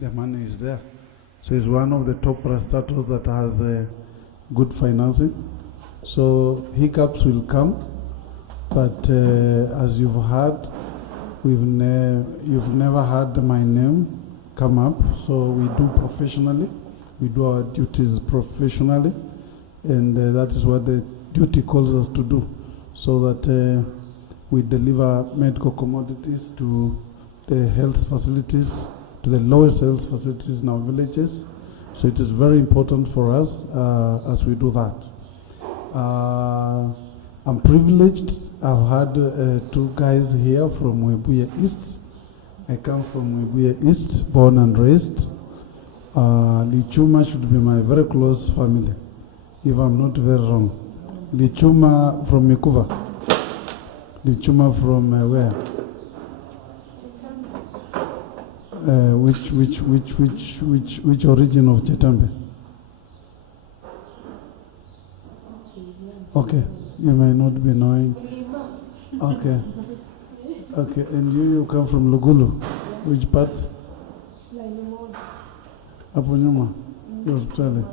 the money is there. So it's one of the top parastatals that has good financing. So hiccups will come, but as you've heard, you've never had my name come up. So we do professionally. We do our duties professionally, and that is what the duty calls us to do, so that we deliver medical commodities to the health facilities, to the lowest health facilities in our villages. So it is very important for us as we do that. I'm privileged. I've had two guys here from Webuye East. I come from Webuye East, born and raised. Lichuma should be my very close family, if I'm not very wrong. Lichuma from Mikuva. Lichuma from where? Which origin of Chetambe? Okay, you may not be knowing. Okay. Okay, and you come from Lugulu. Which part? Aponyuma, hospital.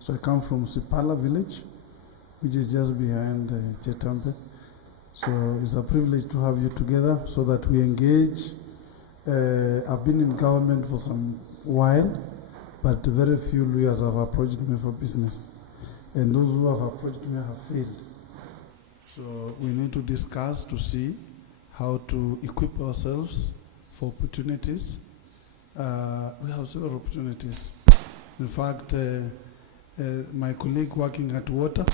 So I come from Sipala village, which is just behind Chetambe. So it's a privilege to have you together so that we engage. I've been in government for some while, but very few lawyers have approached me for business. And those who have approached me have failed. So we need to discuss to see how to equip ourselves for opportunities. We have several opportunities. In fact, my colleague working at Water,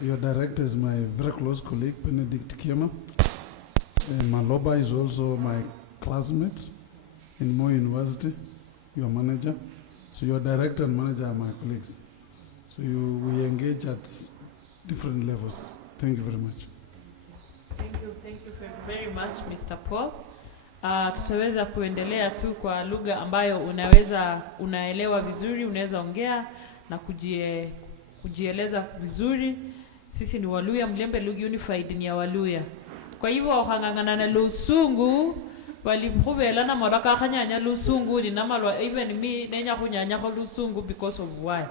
your director is my very close colleague, Benedict Kiema. And Maloba is also my classmate in Moi University, your manager. So your director and manager are my colleagues. So we engage at different levels. Thank you very much. Thank you very much, Mr. Paul. Tutaweza kuendelea tu kwa lugha ambayo unaelewa vizuri, unaweza ongea na kujieleza vizuri. Sisi ni Waluya, Mulembe Lugi Unified ni ya Waluya. Kwa hivyo wakangangana na lusungu, walimkhubela na molaka khanyanya lusungu ni namalwa even me nenya kunyanya kwa lusungu because of why.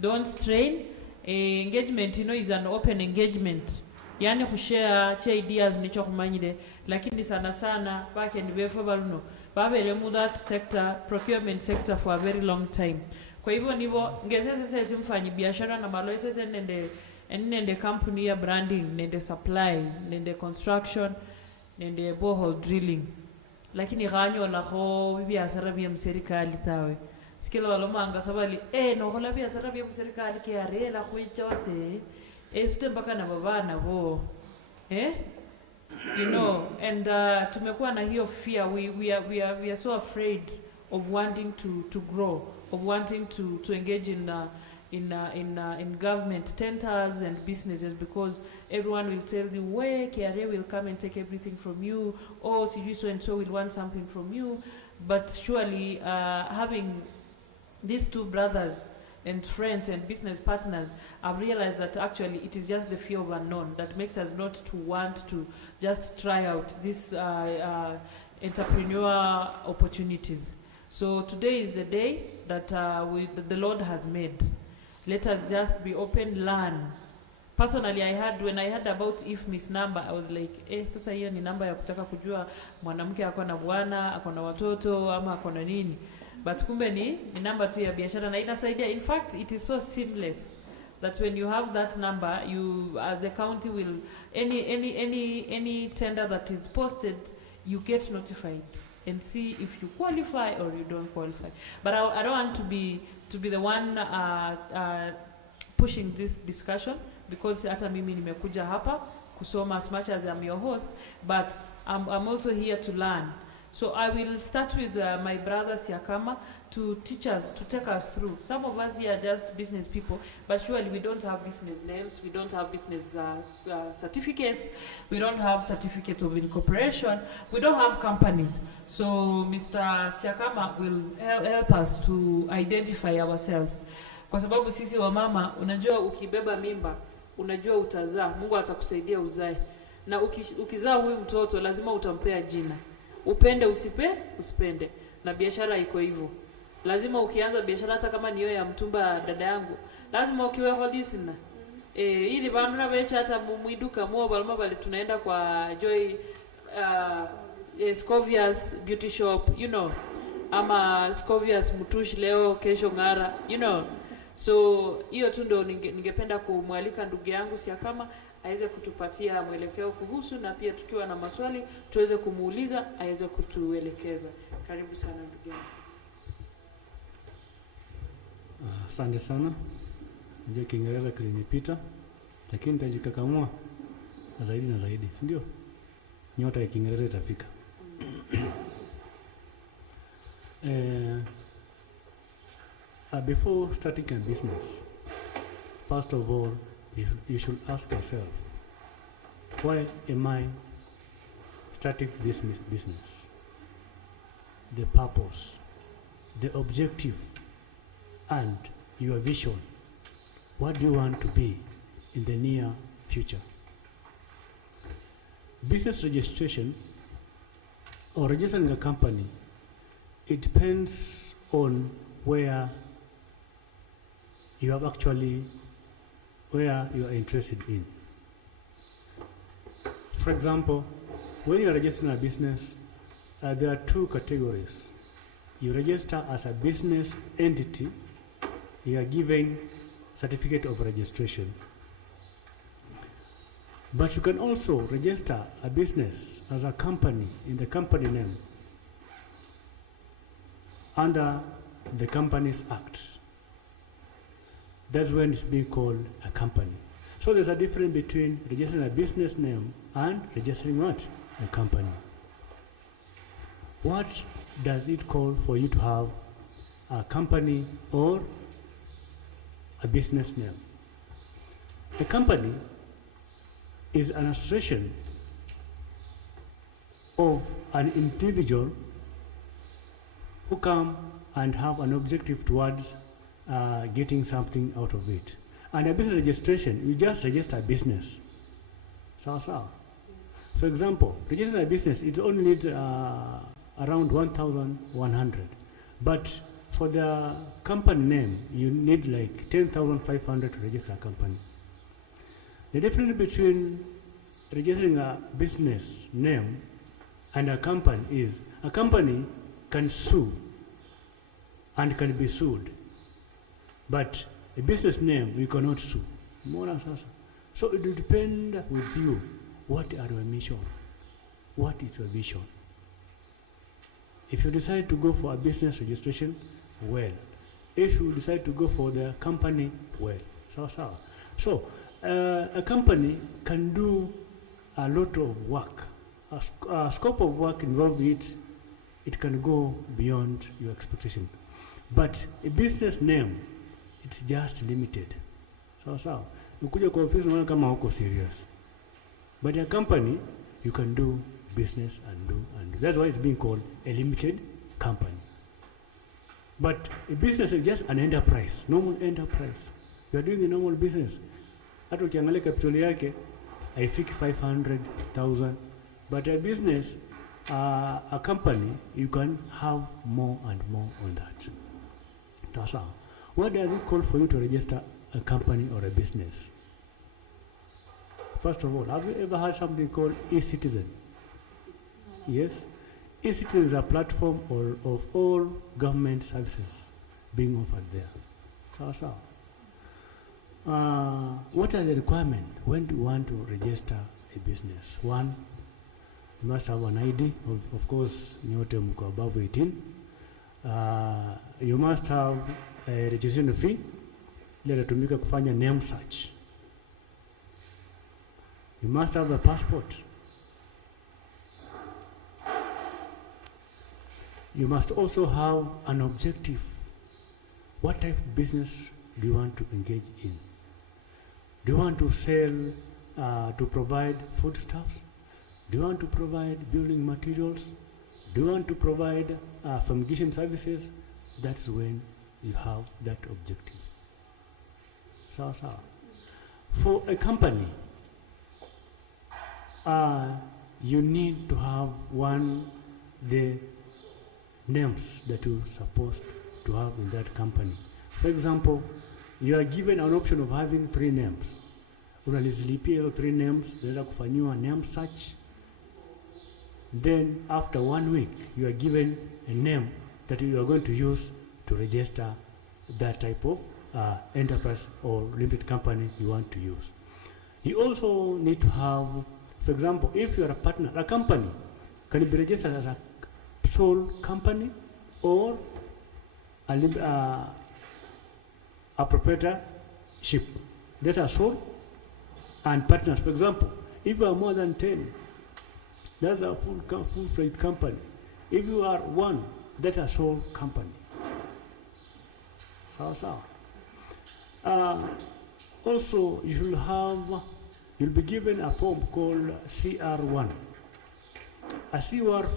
Don't strain. Engagement is an open engagement. Yani kushare ideas nicho kumanyide, lakini sana bake ni befu baluno babelemu that sector, procurement sector for a very long time. Kwa hivyo nivo ngezese mfanyi biashara na malo sese nende company ya branding, nende supplies, nende construction, nende borehole drilling. Lakini ganyo la ho biashara bya mserikali tawe. Sikilo walomanga sabali no hola biashara bya mserikali ke arela kuichose sutembaka na babana bo you know, and tumekuwa na hiyo fear. We are so afraid of wanting to grow, of wanting to engage in government tenders and businesses, because everyone will tell you, where KRA will come and take everything from you, or so and so will want something from you. But surely having these two brothers and friends and business partners, I've realized that actually it is just the fear of unknown that makes us not to want to just try out these entrepreneur opportunities. So today is the day that the Lord has made. Let us just be open, learn. Personally, when I heard about IFMIS number, I was like, sasa hiyo ni namba ya kutaka kujua mwanamke ako na bwana, ako na watoto, ama ako na nini. But kumbe ni number tu ya biashara na inasaidia. In fact, it is so seamless that when you have that number, the county will any tender that is posted, you get notified and see if you qualify or you don't qualify. But I don't want to be the one pushing this discussion, because hata mimi nimekuja hapa kusoma as much as I'm your host, but I'm also here to learn. So I will start with my brother Siakama to teach us, to take us through. Some of us here are just business people, but surely we don't have business names, we don't have business certificates, we don't have certificates of incorporation, we don't have companies. So Mr. Siakama will help us to identify ourselves. Kwa sababu sisi wa mama, unajua ukibeba mimba, unajua utazaa, Mungu atakusaidia uzae. Na ukizaa huyu mtoto lazima utampea jina. upende usipende, na biashara iko hivyo. Lazima ukianza biashara, hata kama niyo ya mtumba, dada yangu, lazima ukiwe holisina ili bandu na becha hata mwiduka muo balma bali tunaenda kwa Joy Scovia's beauty shop, ama Scovia's Mutushi leo kesho Ngara, so hiyo tu ndo ningependa kumwalika ndugu yangu Siakama aweze kutupatia mwelekeo kuhusu, na pia tukiwa na maswali tuweze kumuuliza aweze kutuelekeza. Karibu sana ndugu yangu. Asante sana. Ndio Kiingereza kilinipita, lakini nitajikakamua zaidi na zaidi, si ndio? Nyota ya Kiingereza itafika. Before starting a business, first of all, you should ask yourself, why am I starting this business? The purpose, the objective, and your vision. What do you want to be in the near future? Business registration or registering a company, it depends on where you are interested in. For example, when you are registering a business, there are two categories. You register as a business entity, you are given certificate of registration. But you can also register a business as a company in the company name under the Companies Act. That's when it's being called a company. So there's a difference between registering a business name and registering what? A company. What does it call for you to have a company or a business name? A company is an association of an individual who come and have an objective towards getting something out of it. And a business registration, you just register a business. So. For example, registering a business, it only needs around 1,100. But for the company name, you need like 10,500 to register a company. The difference between registering a business name and a company is a company can sue and can be sued, but a business name you cannot sue. So it will depend with you. What are your mission? What is your vision? If you decide to go for a business registration, well. If you decide to go for the company, well. So a company can do a lot of work. A scope of work involved it can go beyond your expectation. But a business name, it's just limited. Ukuja kwa office unaona kama huko serious. But a company, you can do business and do. That's why it's being called a limited company. But a business is just an enterprise, normal enterprise. You are doing a normal business. Hata ukiangalia capital yake haifiki 500,000. But a business, a company, you can have more and more on that. That's all. What does it call for you to register a company or a business? First of all, have you ever heard something called e-citizen? Yes? E-citizen is a platform of all government services being offered there. What are the requirements when you want to register a business? One, you must have an ID, of course, nyote mko above 18. You must have a registration fee, ile inatumika kufanya name search. You must have a passport. You must also have an objective. What type of business do you want to engage in? Do you want to sell, to provide foodstuffs? Do you want to provide building materials? Do you want to provide fumigation services? That's when you have that objective. For a company, you need to have one the names that you're supposed to have in that company. For example, you are given an option of having 3 names. Unalizilipia hizo 3 names, unaweza kufanyiwa name search. Then after 1 week, you are given a name that you are going to use to register that type of enterprise or limited company you want to use. You also need to have, for example, if you are a partner, a company can be registered as a sole company or a proprietorship. That are sole and partners. For example, if you are more than 10, that's a full-fledged company. If you are 1, that's a sole company. So. Also, you'll be given a form called CR1. A CR1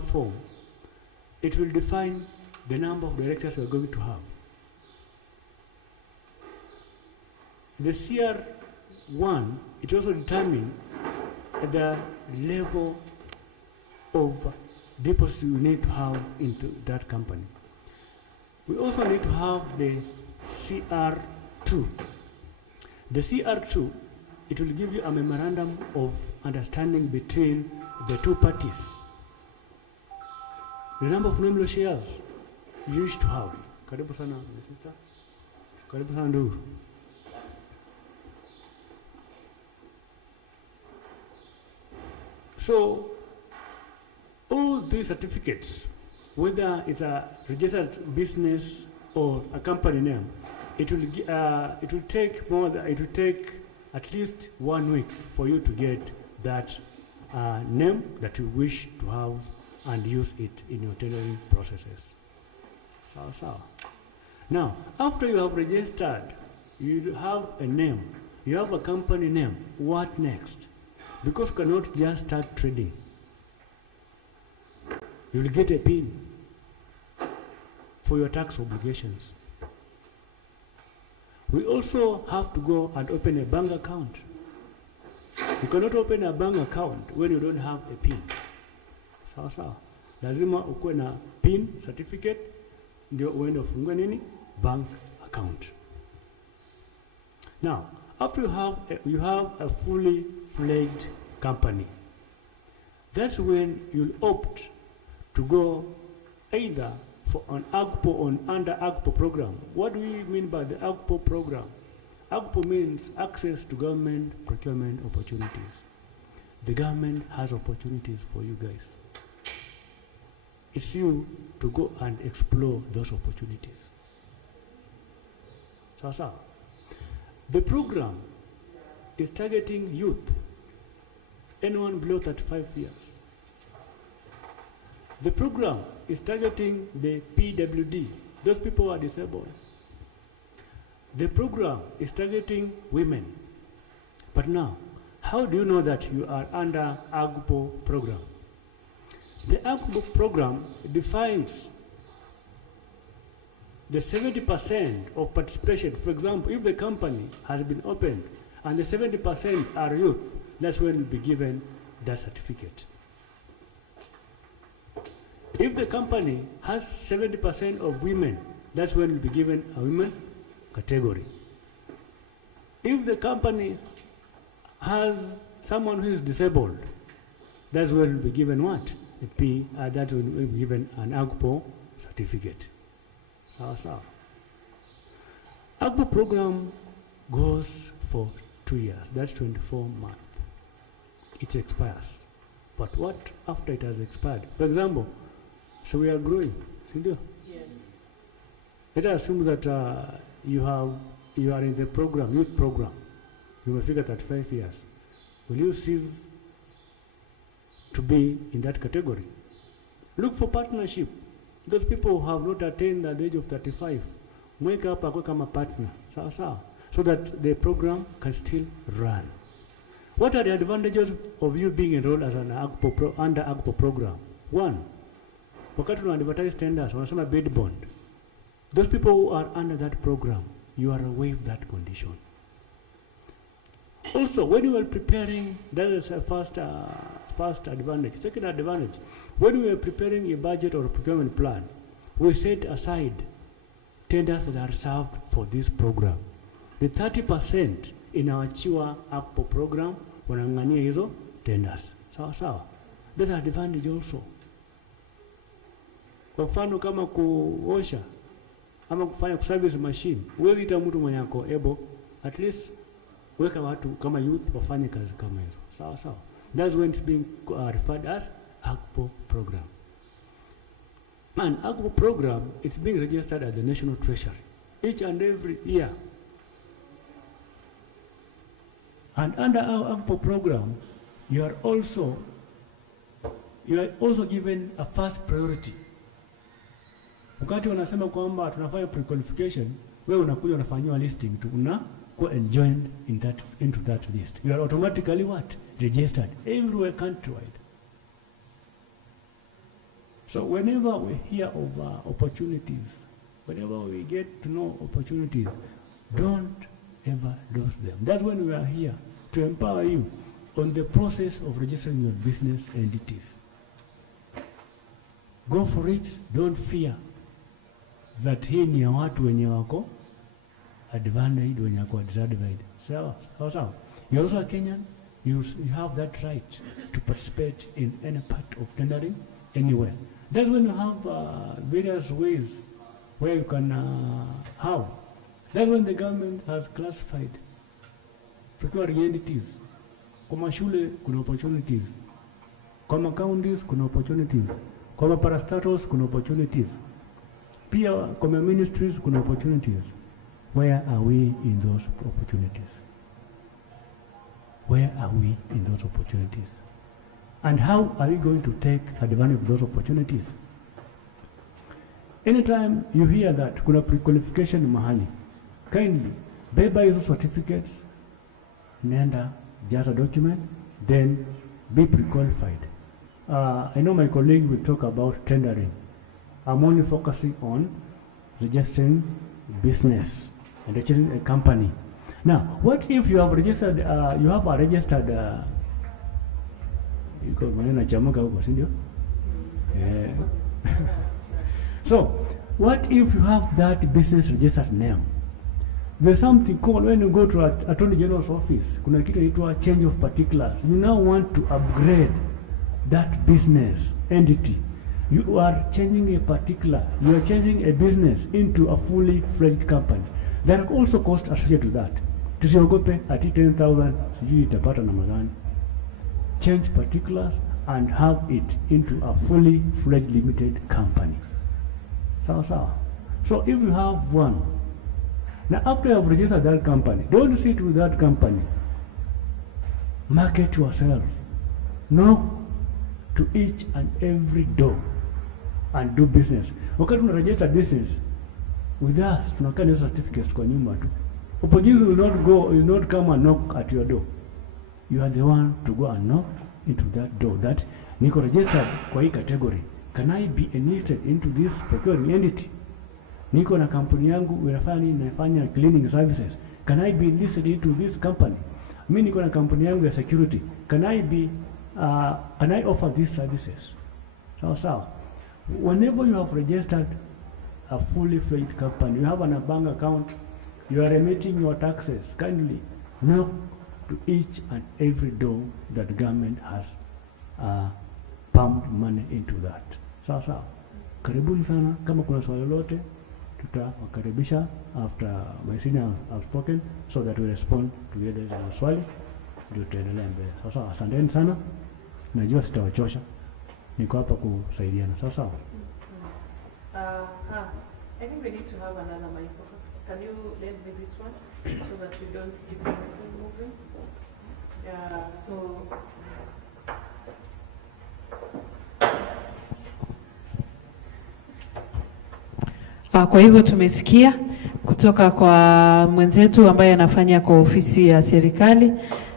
form, it will define the number of directors you're going to have. The CR1, it also determines the level of deposit you need to have into that company. We also need to have the CR2. The CR2, it will give you a memorandum of understanding between the 2 parties. The number of nominal shares you used to have. Karibu sana, sister. Karibu sana ndugu. So, all these certificates, whether it's a registered business or a company name, it will take at least 1 week for you to get that name that you wish to have and use it in your tendering processes. So. Now, after you have registered, you have a name, you have a company name. What next? Because you cannot just start trading. You will get a PIN for your tax obligations. We also have to go and open a bank account. You cannot open a bank account when you don't have a PIN. Sawa. Lazima ukuwe na PIN certificate ndio uende ufungue nini? Bank account. Now, after you have a fully fledged company, that's when you'll opt to go either for an AGPO or under AGPO program. What do we mean by the AGPO program? AGPO means access to government procurement opportunities. The government has opportunities for you guys. It's you to go and explore those opportunities. So. The program is targeting youth, anyone below 35 years. The program is targeting the PWD, those people who are disabled. The program is targeting women. But now, how do you know that you are under AGPO program? The AGPO program defines the 70% of participation. For example, if the company has been opened and the 70% are youth, that's when you'll be given that certificate. If the company has 70% of women, that's when you'll be given a women category. If the company has someone who is disabled, that's when you'll be given what? A P, that's when you'll be given an AGPO certificate. So. AGPO program goes for 2 years. That's 24 months. It expires. But what after it has expired? For example, so we are growing. Yes. Let us assume that you are in the program, youth program. You may figure that 5 years. Will you cease to be in that category? Look for partnership. Those people who have not attained the age of 35, wake up and become a partner, so that the program can still run. What are the advantages of you being enrolled as an under AGPO program? 1, wakati tuna advertise tenders, wanasema bid bond. Those people who are under that program, you are waived that condition. Also, when you are preparing, that is the first advantage. Second advantage, when we are preparing a budget or a procurement plan, we set aside tenders that are reserved for this program. The 30% inaachiwa hapo program, wanang'ania hizo tenders. Sawa. That's an advantage also. Kwa mfano kama kuosha ama kufanya kuservice machine, huwezi ita mtu mwenye ako able, at least weka watu kama youth wafanye kazi kama hizo. Sawa. That's when it's being referred as AGPO program. And AGPO program, it's being registered at the National Treasury each and every year. And under our AGPO program, you are also given a first priority. Wakati wanasema kwamba tunafanya pre-qualification, wewe unakuja unafanywa listing tu, unakuwa enjoined into that list. You are automatically what? Registered everywhere countrywide. So whenever we hear of opportunities, whenever we get to know opportunities, don't ever lose them. That's when we are here to empower you on the process of registering your business entities. Go for it, don't fear that hii ni ya watu wenye wako advantaged, wenye wako disadvantaged. Sawa. You're also a Kenyan, you have that right to participate in any part of tendering anywhere. That's when you have various ways where you can have. That's when the government has classified procuring entities. Kwa mashule kuna opportunities. Kwa counties kuna opportunities. Kwa parastatals kuna opportunities. Pia kwa ministries kuna opportunities. Where are we in those opportunities? Where are we in those opportunities? And how are we going to take advantage of those opportunities? Anytime you hear that kuna pre-qualification mahali, kindly beba hizo certificates, nenda, just a document, then be pre-qualified. I know my colleague will talk about tendering. I'm only focusing on registering business and registering a company. Now, what if you have registered, you have a registered, so, what if you have that business registered name? There's something called, when you go to Attorney General's office, kuna kitu inaitwa change of particulars. You now want to upgrade that business entity. You are changing a particular, you are changing a business into a fully fledged company. There are also costs associated to that. Tusiogope ati 10,000 sijui itapata na magani. Change particulars and have it into a fully fledged limited company. Sawa. So if you have one, now after you have registered that company, don't sit with that company. Market yourself. Knock to each and every door and do business. Wakati una register business with us, tunakaa na certificates kwa nyumba tu. Opportunities will not come and knock at your door. You are the one to go and knock into that door. That niko registered kwa hii category. Can I be enlisted into this procuring entity? Niko na kampuni yangu inafanya cleaning services. Can I be enlisted into this company? Mimi niko na kampuni yangu ya security. Can I offer these services? Sawa. Whenever you have registered a fully fledged company, you have a bank account, you are remitting your taxes, kindly knock to each and every door that the government has pumped money into that. Sawa. Karibuni sana. Kama kuna swali lolote, tutawakaribisha after my senior have spoken so that we respond together na swali ndio tuendelee mbele. Sawa. Asanteni sana. Najua sitawachosha. Niko hapa kusaidiana. Sawa. I think we need to have another microphone. Can you lend me this one so that we don't keep moving? So kwa hivyo tumesikia kutoka kwa mwenzetu ambaye anafanya kwa ofisi ya serikali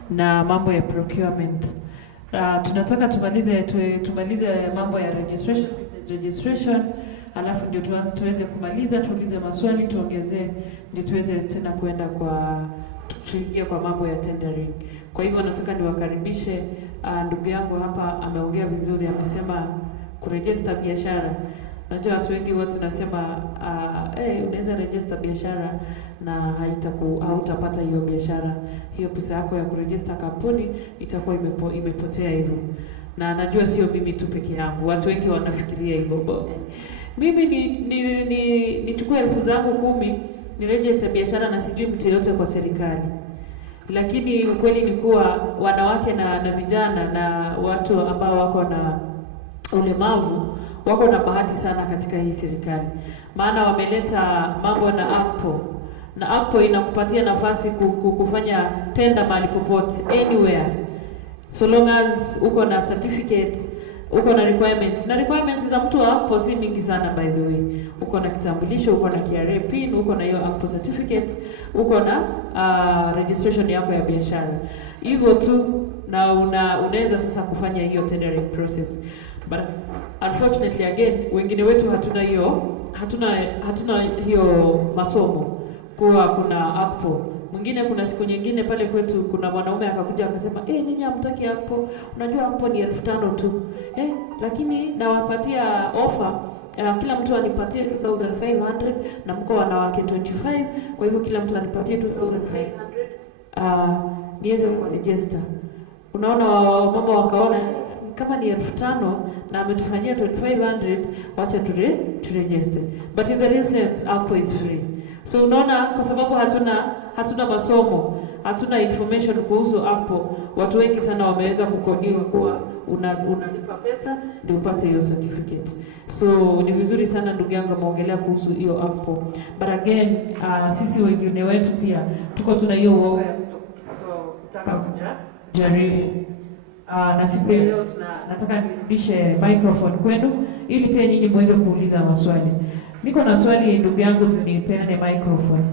na mambo ya procurement. Tunataka tumalize mambo ya registration, alafu ndio tuweze kumaliza, tuulize maswali, tuongezee, ndio tuweze tena kwenda kwa tuingie kwa mambo ya tendering. Kwa hivyo nataka niwakaribishe ndugu yangu hapa, ameongea vizuri, amesema kuregister biashara. Najua watu wengi wote tunasema unaweza register biashara na hautapata hiyo biashara. Hiyo pesa yako ya kuregister kampuni itakuwa imepotea hivyo. Na najua sio mimi tu peke yangu. Watu wengi wanafikiria hivyo. Mimi nichukue 10,000 ni register biashara na sijui mtu yote kwa serikali. Lakini ukweli ni kuwa wanawake na vijana na watu ambao wako na ulemavu wako na bahati sana katika hii serikali. Maana wameleta mambo na APO. Na APO inakupatia nafasi kufanya tenda mahali popote, anywhere. So long as uko na certificates, uko na requirements. Na requirements za mtu wa APO si mingi sana by the way. Uko na kitambulisho, uko na KRA pin, uko na hiyo APO certificate, uko na registration yako ya biashara. Hivyo tu na unaweza sasa kufanya hiyo tendering process. But unfortunately again, wengine wetu hatuna hiyo masomo kuwa kuna APO. Mwingine kuna siku nyingine pale kwetu kuna mwanaume akakuja akasema, nyinyi hamtaki APO, unajua APO ni 5,000 tu. Lakini nawapatia offer, kila mtu anipatie 2,500 na mko wanawake 25, kwa hivyo kila mtu anipatie 2,500 niweze kuregister. Unaona mama wakaona kama ni 5,000 na ametufanyia 2,500, wacha turegister. But in the real sense, APO is free. So unaona, kwa sababu hatuna masomo, hatuna information kuhusu APO, watu wengi sana wameweza kukodiwa kuwa unalipa pesa ndio upate hiyo certificate. So ni vizuri sana ndugu yangu ameongelea kuhusu hiyo APO. But again, sisi wengine wetu pia tuko tuna hiyo uoga kutaka kujaribu. Na siku leo nataka nirudishe microphone kwenu ili pia nyinyi muweze kuuliza maswali. Niko na swali ndugu yangu, nipeane microphone.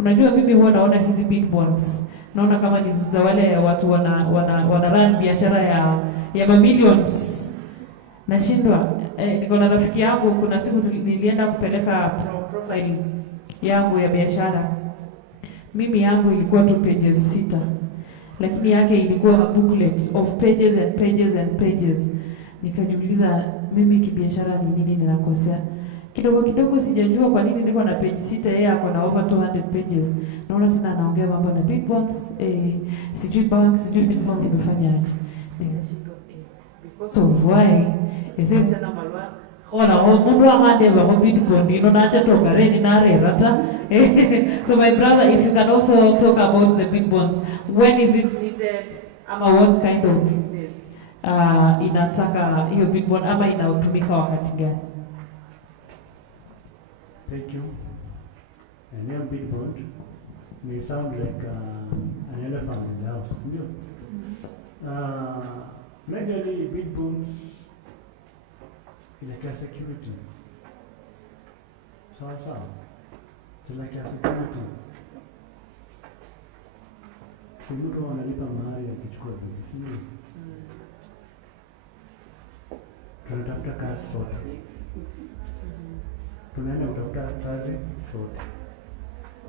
Unajua mimi huwa naona hizi big bonds. Naona kama ni za wale watu wana run biashara ya millions. Nashindwa. Niko na rafiki yangu, kuna siku nilienda kupeleka profile yangu ya biashara. Mimi yangu ilikuwa 2 pages 6. Lakini yake ilikuwa booklet of pages and pages and pages. Nikajiuliza mimi kibiashara ni nini ninakosea? Kidogo sijajua kwa nini niko na page 6, yeye ako na over 200 pages. Naona tena anaongea mambo na big bonds, sijui bank, sijui big bond imefanyaje. Because of why tena malwa ona mundu amande ba big bond ino naacha toka reni na rata. So my brother, if you can also talk about the big bonds, when is it needed, ama what kind of business inataka hiyo big bond ama inatumika wakati gani? Thank you. A name big bond may sound like an elephant in the house. Majorly big bonds in like a security. So it's like a security. Si mtu analipa mahari akichukua vitu. Tunatafuta kazi sote. Tunaenda kutafuta kazi sote.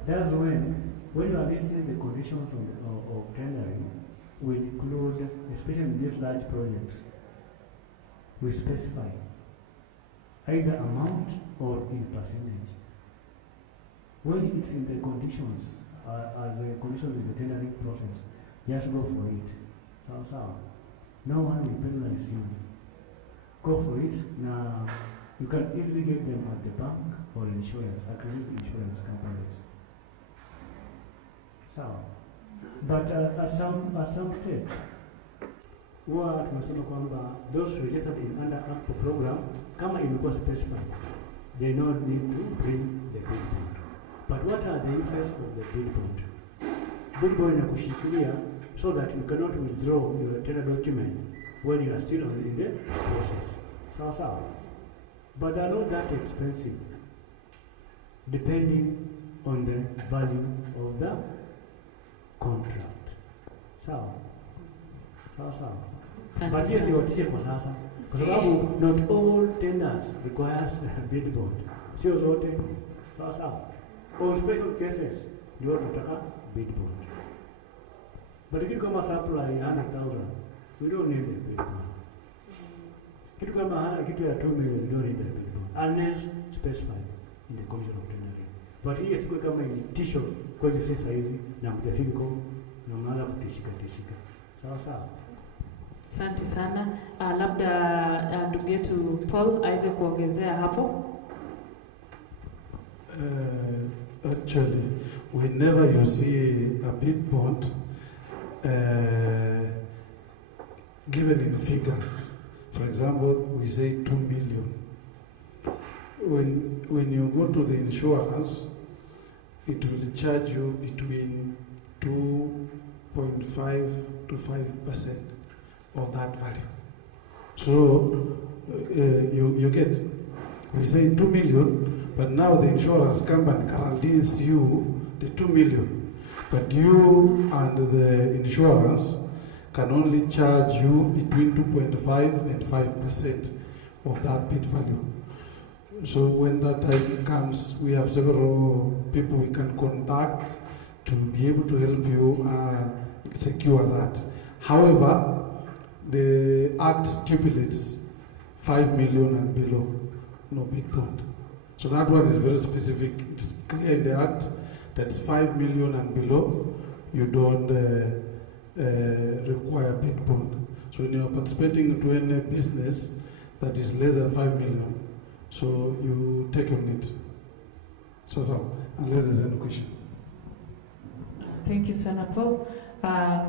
That's when you are listing the conditions of tendering, we include, especially in these large projects, we specify either amount or in percentage. When it's in the conditions, as the conditions in the tendering process, just go for it. So, no one will penalize you. Go for it. Now, you can easily get them at the bank or insurance, accredited insurance companies. So, but at some stage, huwa tunasema kwamba those registered in under APO program, kama imekuwa specified, they don't need to bring the big bond. But what are the effects of the big bond? Big bond inakushikilia so that you cannot withdraw your tender document when you are still in the process. So. But they are not that expensive, depending on the value of the contract. So. But yes, you are kwa sasa. Kwa sababu not all tenders requires a bid bond. Sio zote. Sawa. All special cases ndio tunataka bid bond. But if you come a supply 100,000, we don't need a big one. If you come a 2 million, we don't need a big one. Unless specified in the commission of tendering. But here is kama in tisho kwa si saizi na mtafiko na mnaanza kutishika. Sawa sawa. Asante sana. Labda ndugu yetu Paul aweze kuongezea hapo. Actually, whenever you see a big bond given in figures, for example, we say 2 million. When you go to the insurance, it will charge you between 2.5 to 5% of that value. So you get, we say 2 million, but now the insurance company guarantees you the 2 million. But you and the insurance can only charge you between 2.5 and 5% of that bid value. So when that time comes, we have several people we can contact to be able to help you secure that. However, the Act stipulates 5 million and below, no bid bond. So that one is very specific. It's clear in the Act that's 5 million and below, you don't require bid bond. So when you're participating into any business that is less than 5 million, so you take on it. So, unless there's any question. Thank you sana Paul.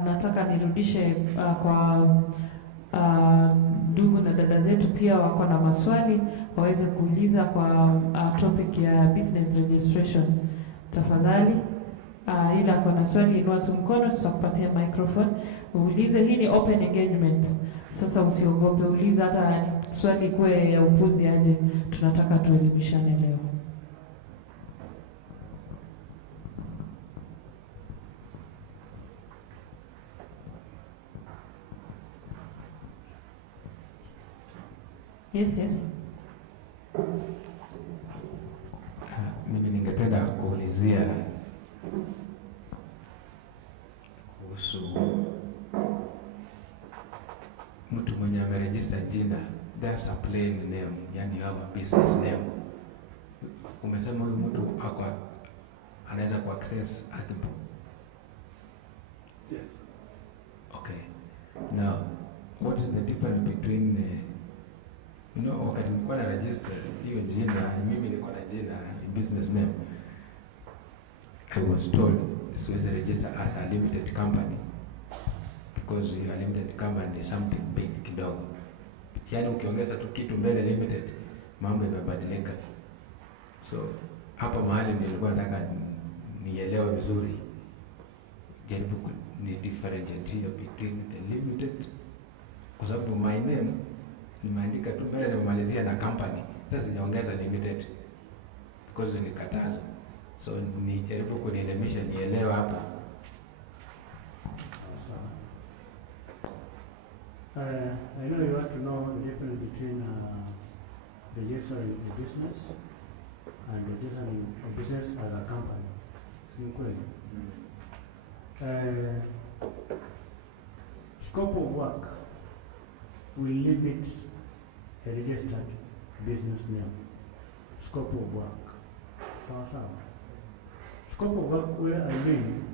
Nataka nirudishe kwa ndugu na dada zetu pia wako na maswali waweze kuuliza kwa topic ya business registration. Tafadhali ila kwa na swali inua tu mkono, tutakupatia microphone. Uulize, hii ni open engagement. Sasa usiogope, uliza hata swali kwa ya upuzi aje. Tunataka tuelimishane leo. Yes. Mimi ningependa kuulizia kuhusu mtu mwenye ameregister jina, there's a plain name, yani you have a business name. Umesema huyu mtu anaweza ku access Akimbo? Yes. Okay. Now, what is the difference between wakati nilikuwa na register hiyo jina, mimi nilikuwa na jina business name, I was told this was registered as a limited company because your limited company is something big kidogo. Yani ukiongeza tu kitu mbele limited, mambo yamebadilika. So hapa mahali nilikuwa nataka nielewe vizuri, jaribu ni differentiate between the limited, kwa sababu my name nimeandika tu mbele na kumalizia na company. Sasa sijaongeza limited because ni katazo. So nijaribu kunielimisha nielewe hapa. I know you want to know the difference between registering a business and registering a business as a company. Scope of work will limit a registered business name. Scope of work. Sawa. Scope of work where I mean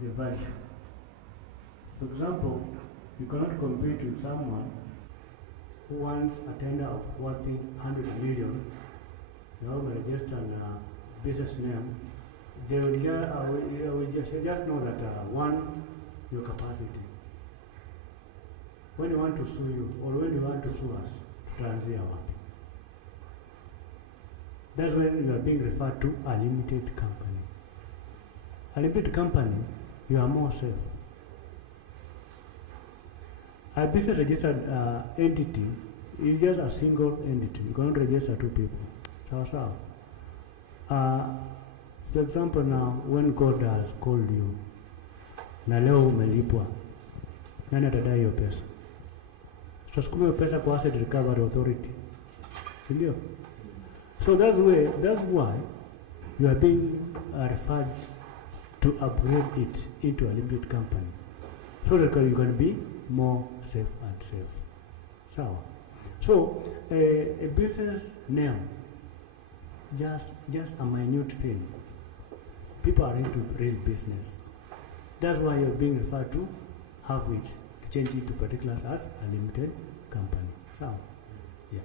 the value. For example, you cannot compete with someone who wants a tender of worth 100 million. You have a registered business name. They will just know that one, your capacity. When you want to sue you, or when you want to sue us, transfer wapi. That's when you are being referred to a limited company. A limited company, you are more safe. A business registered entity is just a single entity. You cannot register two people. Sawa. For example, now when God has called you, na leo umelipwa, nani atadai hiyo pesa? Tutasukuma hiyo pesa kwa Asset Recovery Authority. Sindio? So that's why you are being referred to upgrade it into a limited company. so that you can be more safe and safe. So a business name, just a minute thing. People are into real business. That's why you're being referred to have it to change it to particulars as a limited company. So, yeah.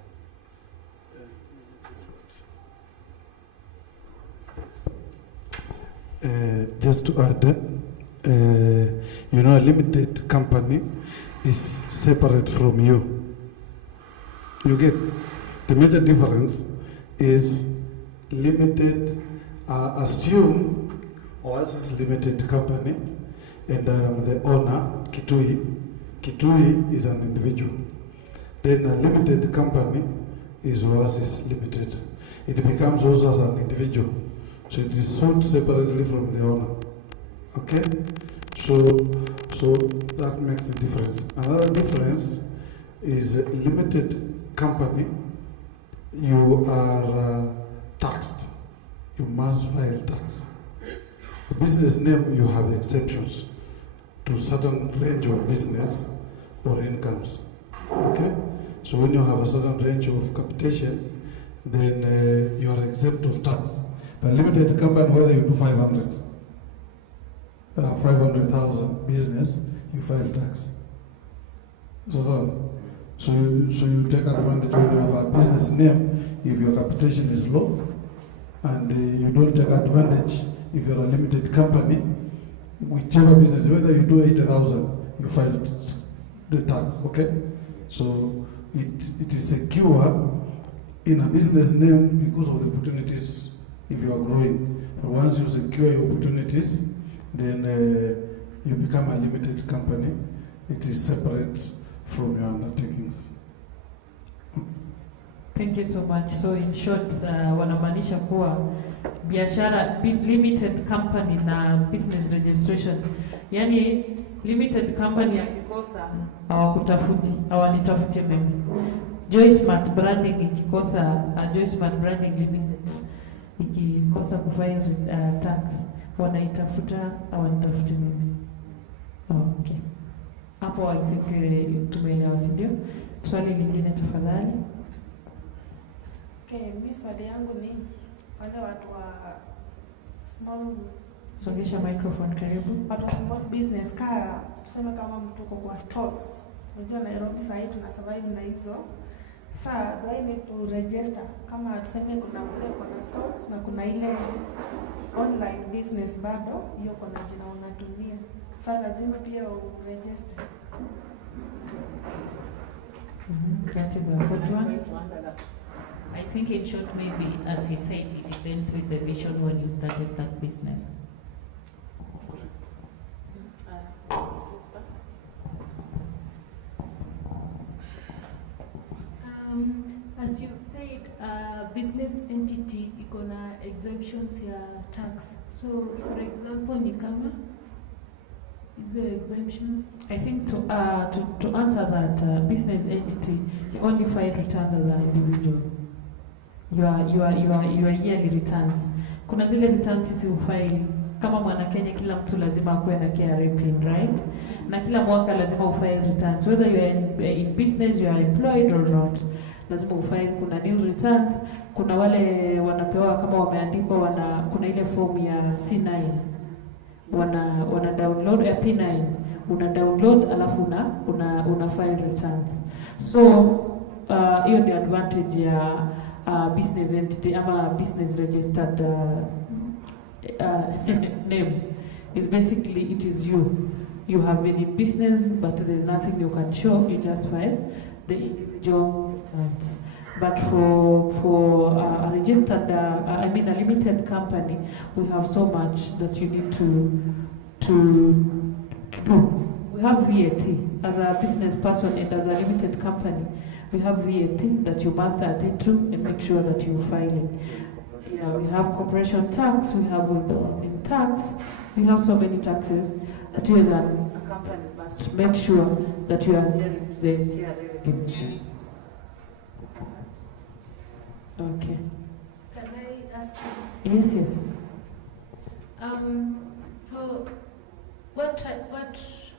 Just to add, a limited company is separate from you. You get the major difference is limited. Assume Oasis Limited Company, and I am the owner, Kitui. Kitui is an individual. Then a limited company is Oasis Limited. It becomes also as an individual. So it is sold separately from the owner. Okay? So that makes the difference. Another difference is a limited company, you are taxed. You must file tax. A business name, you have exceptions to certain range of business or incomes. Okay? So when you have a certain range of capitation, then you are exempt of tax. But limited company, whether you do 500,000 business, you file tax. So you take advantage when you have a business name if your capitation is low, and you don't take advantage if you're a limited company. Whichever business, whether you do 80,000, you file the tax. Okay, so it is secure in a business name because of the opportunities. If you are growing, but once you secure your opportunities, then you become a limited company. It is separate from your undertakings. Thank you so much. So in short, wanamaanisha kuwa biashara limited company na business registration. Yani limited company yakikosa hawanitafuti mimi. Joysmart branding ikikosa Joysmart branding limited ikikosa kufile tax wanaitafuta hawanitafuti mimi. Okay. Hapo I think tumeelewa, si ndio? Swali lingine tafadhali. Okay, mimi swali yangu ni wale watu wa small, songesha microphone karibu. Watu wa small business tuseme kama mtu uko kwa stores. Unajua Nairobi sasa hivi tuna survive na hizo. Sasa do I need to register kama tuseme kuna stores na kuna ile online business bado hiyo kuna jina unatumia. Sasa lazima pia uregister. That is a good one. I think in short, maybe, as he said, it depends with the vision when you started that business. As you said, business entity ikona exemptions ya tax. So, for example, ni kama is there exemptions? I think to answer that, business entity, you only file returns as an individual. Your yearly returns. Kuna zile returns sisi ufile kama mwana Kenya, kila mtu lazima akuwe na KRA pin, right? Na kila mwaka lazima ufile returns, whether you are in business, you are employed or not. Lazima ufile. Kuna new returns, kuna wale wanapewa kama wameandikwa, kuna ile form ya C9. Wana download ya P9, una download alafu una file returns. So hiyo ndio advantage ya business entity ama business registered name. Is basically it is you have been in business but there's nothing you can show, you just file the individual returns. But for a registered, a limited company, we have so much that you need to do. We have VAT as a business person and as a limited company. We have VAT that you must adhere to and make sure that you file it. Yeah, we have corporation tax, we have withholding tax, we have so many taxes that you as a company must make sure that you are adhering to the regulations. Okay. Can I ask you? Yes. So, what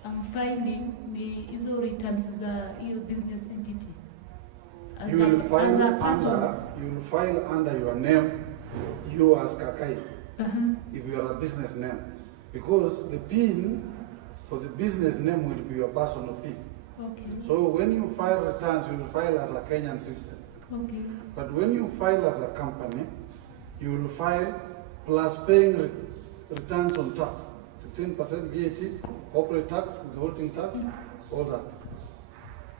I'm filing ni hizo returns za hiyo business entity. You will as file a person. under your name, you as Kakai, Uh-huh. if you are a business name, because the PIN for the business name will be your personal PIN. Okay. So when you file returns, you will file as a Kenyan citizen. Okay. But when you file as a company, you will file plus paying returns on tax, 16% VAT, corporate tax, withholding tax, all that.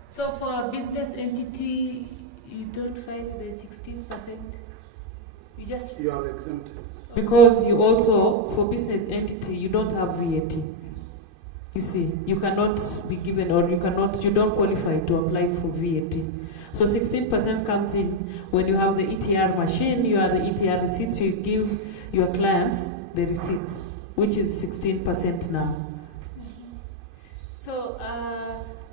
So for a business entity, you don't file the 16%. You are exempted. Because you also, for business entity, you don't have VAT. You see, you cannot be given, or you don't qualify to apply for VAT. So 16% comes in when you have the ETR machine, you have the ETR receipts, you give your clients the receipts, which is 16% now. So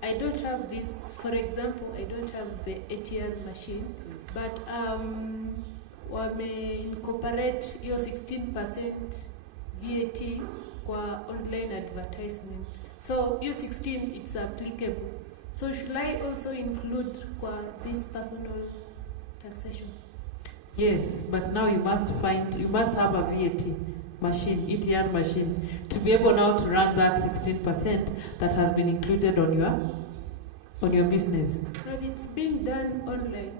I don't have this, for example, I don't have the ATR machine, but wame incorporate your 16% VAT kwa online advertisement. So your 16, it's applicable. So should I also include kwa this personal taxation? Yes, but now you must have a VAT machine, ETR machine, to be able now to run that 16% that has been included on your business. But it's being done online.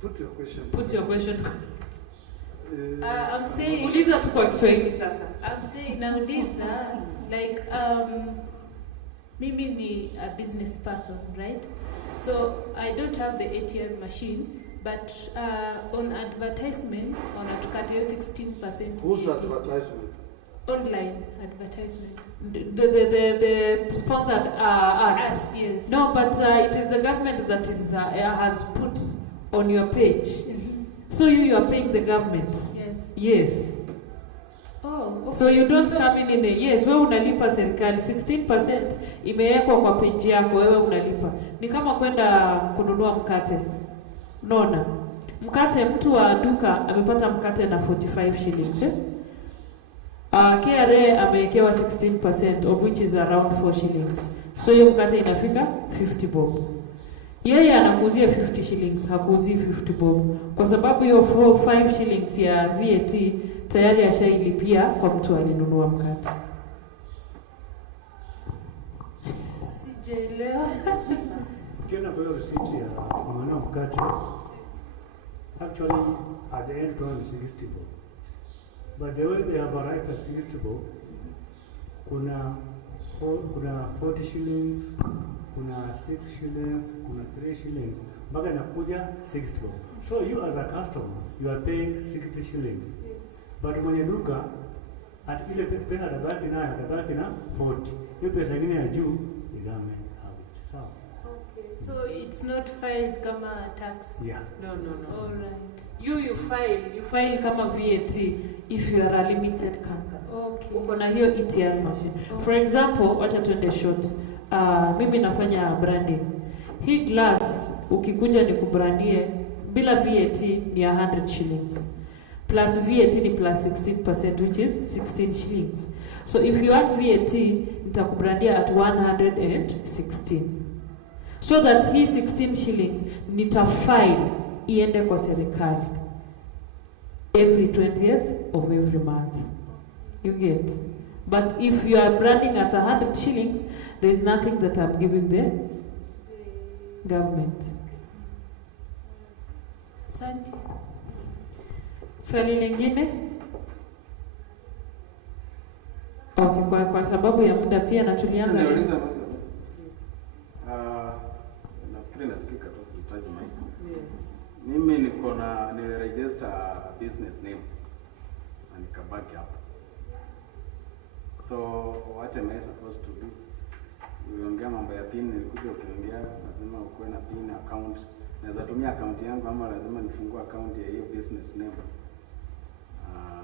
Put your question. I'm saying. Uliza tu kwa Kiswahili sasa. I'm saying nauliza, like mimi ni a business person, right? So I don't have the ATM machine, but on advertisement, wanatukata hiyo 16%. Whose advertisement? Online advertisement. The sponsored ads. Ads, yes. No, but it is the government that has put on your page. Mm-hmm. So you are paying the government. Yes. Yes. Oh, okay. So you don't come in yes, wewe unalipa serikali 16% imewekwa kwa page yako, wewe unalipa. Ni kama kwenda kununua mkate. Unaona? Mkate, mtu wa duka amepata mkate na 45 shillings. KRA amewekewa 16% of which is around 4 shillings. So hiyo mkate inafika 50 bob. Yeye anakuuzia 50 shillings, hakuuzii 50 bob. Kwa sababu hiyo 5 shillings ya VAT tayari ashailipia kwa mtu alinunua mkate. Sijaelewa. Ukiona kwa hiyo receipt ya kununua mkate, actually at the end tunaona 60 bob. But the way they have arrived at 60 bob, kuna 40 shillings, kuna 6 shillings, kuna 3 shillings, mpaka inakuja 60 bob. So you as a customer, you are paying 60 shillings. But mwenye duka, at ile pesa atabaki na 40. Hiyo pesa nyingine ya juu, the government have it. Sawa? Okay. So it's not filed kama tax? Yeah. No. All right. You file kama VAT if you are a limited company. Okay. Uko na hiyo ETR machine. Okay. For example, wacha tuende short. Mimi nafanya branding. Hii glass ukikuja ni kubrandie bila VAT ni 100 shillings. Plus VAT ni plus 16%, which is 16 shillings. So if you add VAT, nitakubrandia at 116. So that hii 16 shillings nitafile iende kwa serikali every 20th of every month. You get? But if you are branding at 100 shillings, there is nothing that I'm giving the government. Asante. Swali lingine? Okay, kwa sababu ya muda pia na tulianza. Nauliza nafikiri nasikika tu sitaji mic. Yes. Mimi niliregister business name na nikabaki hapo. So what am I supposed to do? Uliongea mambo ya PIN, nilikuja ukiongea lazima ukuwe na PIN account. Naweza tumia account yangu ama lazima nifungue account ya hiyo business name.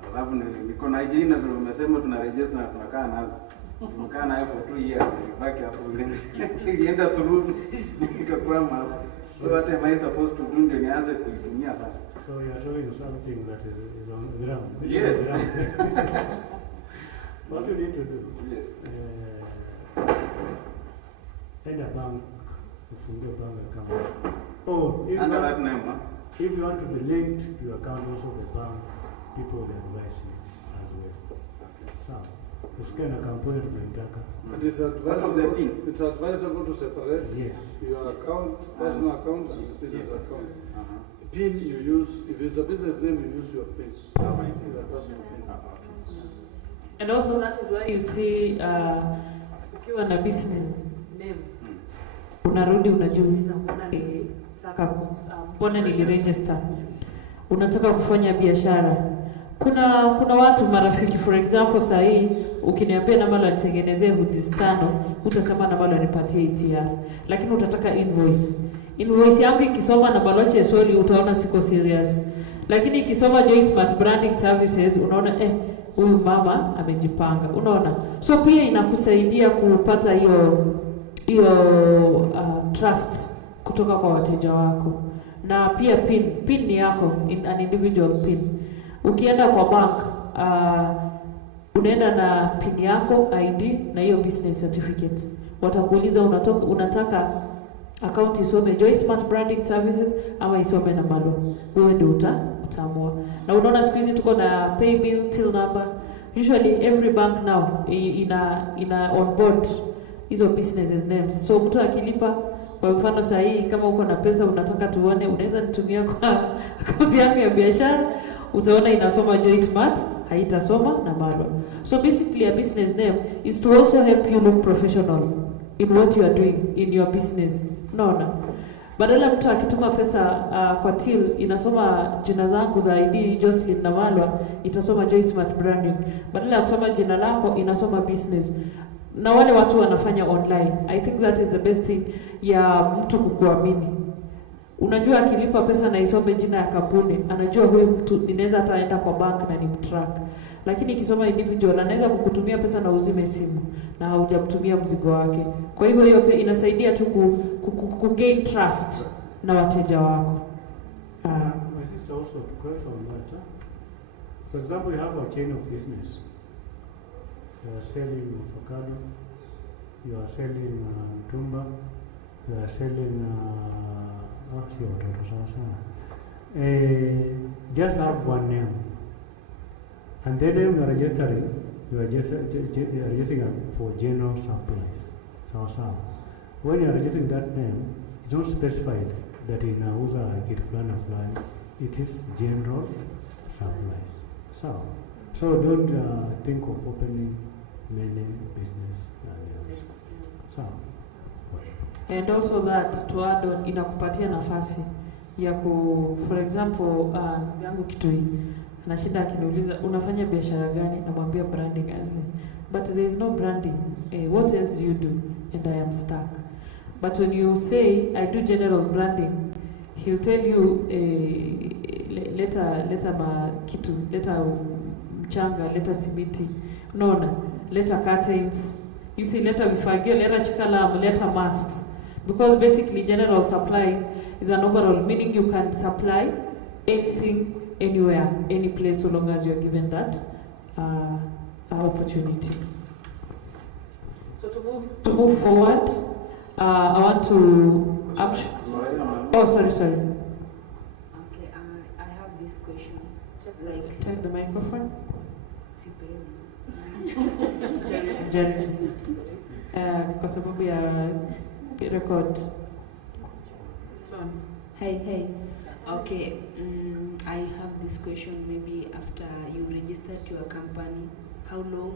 Kwa sababu niko na jina vile umesema tuna register na tunakaa nazo. Tumekaa nayo for 2 years, baki hapo vile. Nilienda through nikakwama. So what am I supposed to do ndio nianze kuitumia sasa? So you are showing something that is on the ground. Yes. What you need to do, Yes. Head a bank, ufungue bank account. Or if Under you, that name, huh? if you want to be linked to your account also the bank, people will advise you as well. So, usikie na kampuni tunaitaka. It is What of the PIN? it's advisable to separate Yes. your account, personal account, and business Yes. account. Uh-huh. PIN you use, if it's a business name, you use your PIN. Your personal PIN. And also that is why you see ukiwa na business name unarudi unajiuliza mbona niliregister, unataka kufanya biashara. Kuna watu marafiki, for example saa hii ukiniambia na mala nitengenezee hoodies 5, utasema na mala nipatie ATR, lakini utataka invoice yangu ikisoma na baloche soli utaona siko serious, lakini ikisoma Joy Smart Branding Services unaona huyu mama amejipanga, unaona. So pia inakusaidia kupata hiyo trust kutoka kwa wateja wako. Na pia pin ni yako, an individual pin. Ukienda kwa bank unaenda na pin yako, ID na hiyo business certificate. Watakuuliza unataka account isome Joy Smart Branding Services ama isome na Malo. Wewe ndio utaamua. Na unaona siku hizi tuko na pay bill till number. Usually every bank now ina on board hizo businesses names. So mtu akilipa, kwa mfano saa hii kama uko na pesa unataka tuone, unaweza nitumia kwa account yangu ya biashara, utaona inasoma Joy Smart, haitasoma na Malo. So basically a business name is to also help you look professional in what you are doing in your business. Unaona? Badala mtu akituma pesa kwa till inasoma jina zangu za ID Jocelyn na Malwa, itasoma Joy Smart Branding. Badala ya kusoma jina lako inasoma business. Na wale watu wanafanya online. I think that is the best thing ya mtu kukuamini. Unajua akilipa pesa na isome jina ya kampuni, anajua huyu mtu ninaweza ataenda kwa bank na nimtrack. Lakini ikisoma individual anaweza kukutumia pesa na uzime simu na haujakutumia mzigo wake. Kwa hivyo hiyo pia inasaidia tu ku gain trust na wateja wako. My sister also to correct on that. For example, you have a chain of business. You are selling avocado, you are selling tumba, you are selling just have one name. And then you are registering, you are registering for general supplies. So when you are registering that name, it's not specified that inauza kitu fulani na fulani. It is general supplies. So don't think of opening many business. So. And also that to add on, inakupatia nafasi ya for example yangu Kitui anashinda akiniuliza unafanya biashara gani, namwambia branding aze, but there is no branding. What else you do? And I am stuck. But when you say I do general branding, he'll tell you leta kitu, leta mchanga, leta simiti, unaona, leta curtains, you see, leta vifagio, leta chikalam, leta masks. Because basically general supplies is an overall, meaning you can supply anything, anywhere, any place, so long as you are given that opportunity. So to move forward, I want to... sorry. Okay, I have this question. Take the microphone. Jen, kwa sababu ya record. Hey. Okay, I have this question. Maybe after you registered your company, how long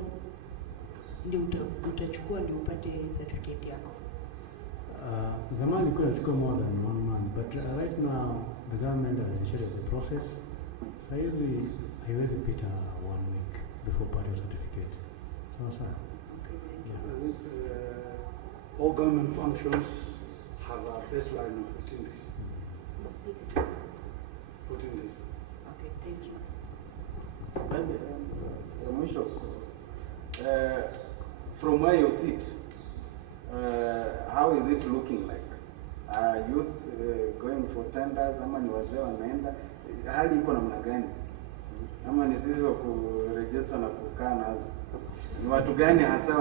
ndio utachukua ndio upate certificate yako? Zamani ilikuwa inachukua more than 1 month, but right now the government has initiated the process. Saizi haiwezi pita 1 week before upate certificate. Sawa. Okay, thank you. Yeah. I think all government functions have a baseline of 14 days. 14 days. Okay, thank you. Mwisho, from where you sit, how is it looking like? Are youth going for tenders, ama ni wazee wanaenda? Hali iko namna gani? Ama ni sisi wa kuregister na kukaa nazo? Ni watu gani hasa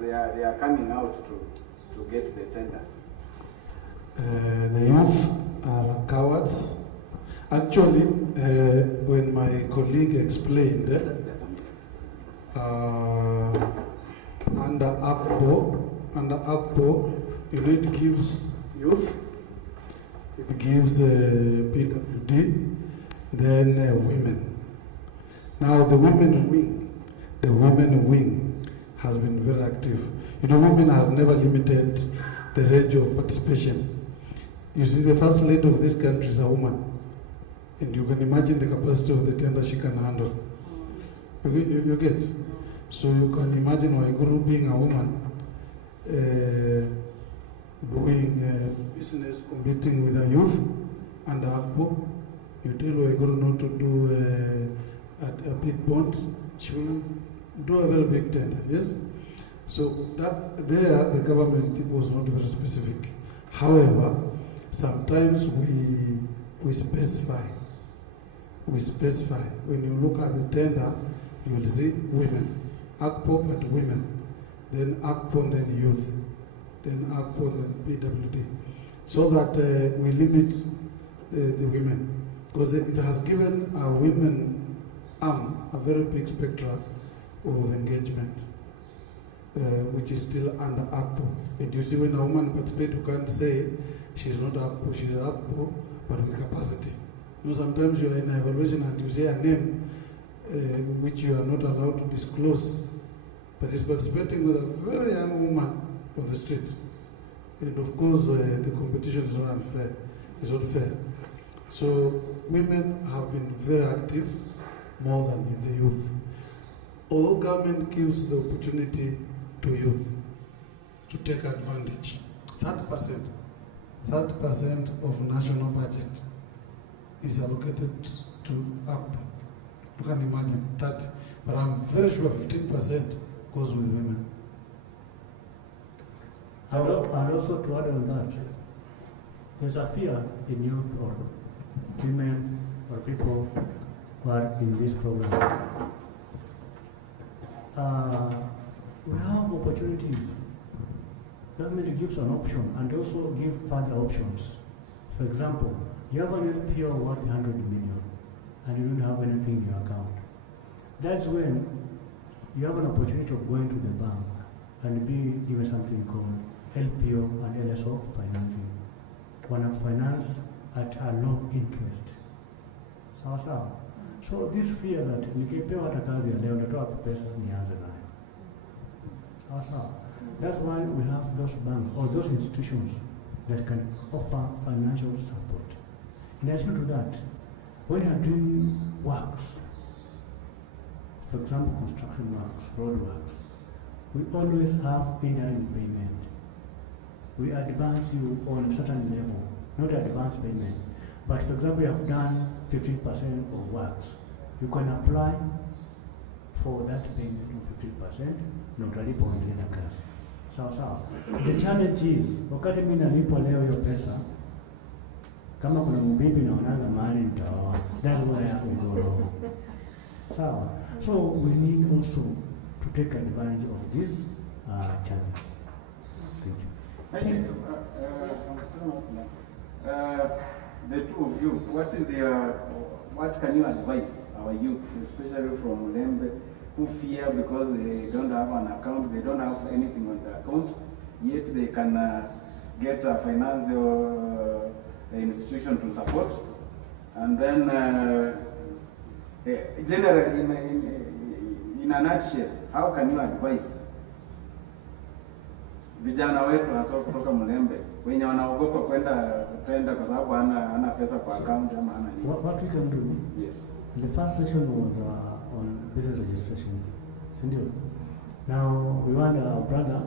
they are coming out to get the tenders? The youth are cowards. Actually, when my colleague explained, under APO, you know, it gives youth, it gives PWD, then women. Now the women wing has been very active. You know, women has never limited the range of participation. You see, the first lady of this country is a woman, and you can imagine the capacity of the tender she can handle. You get? So you can imagine Waiguru being a woman, doing business, competing with a youth and a APO. You tell Waiguru not to do a big bond, she will do a very big tender, yes? So that there, the government was not very specific. However, sometimes we specify. We specify. When you look at the tender, you will see women. APO but women. Then APO and then youth. Then APO and then PWD. So that we limit the women. Because it has given our women arm a very big spectrum of engagement, which is still under APO. And you see, when a woman participates, you can't say she's not APO, she's APO, but with capacity. You know, sometimes you are in evaluation and you say a name which you are not allowed to disclose, but is participating with a very young woman on the street. And of course, the competition is not unfair. It's not fair. So women have been very active, more than with the youth. Although government gives the opportunity to youth to take advantage, 30% of national budget is allocated to APO. You can imagine 30, but I'm very sure 15% goes with women. And also to add on that, there's a fear in youth or women or people who are in this program. We have opportunities. Government gives an option and also give further options. For example, you have an LPO worth 100 million and you don't have anything in your account. That's when you have an opportunity of going to the bank and be given something called LPO and LSO financing. One finance at a low interest. Sawa. So this fear that nikipewa hata kazi ya leo natoa pesa nianze nayo. Sawa. That's why we have those banks or those institutions that can offer financial support. In addition to that, when you are doing works, for example, construction works, road works, we always have interim payment. We advance you on a certain level, not advance payment. But for example, you have done 15% of works. You can apply for that payment of 15%, na utalipa uendelee na kazi. Sawa. The challenge is, wakati mimi nalipo leo hiyo pesa, kama kuna mbibi naonaga mahali nitaoa. That's why we go wrong. Sawa. So we need also to take advantage of these chances. Thank you. The two of you, what can you advise our youths, especially from Mulembe, who fear because they don't have an account, they don't have anything on the account, yet they can get a financial institution to support, and then generally, in a nutshell, how can you advise vijana wetu hasa kutoka Mulembe wenye wanaogopa kwenda tenda kwa sababu hana pesa kwa account ama hana nini? What we can do? Yes. The first session was on business registration. Now we want our brother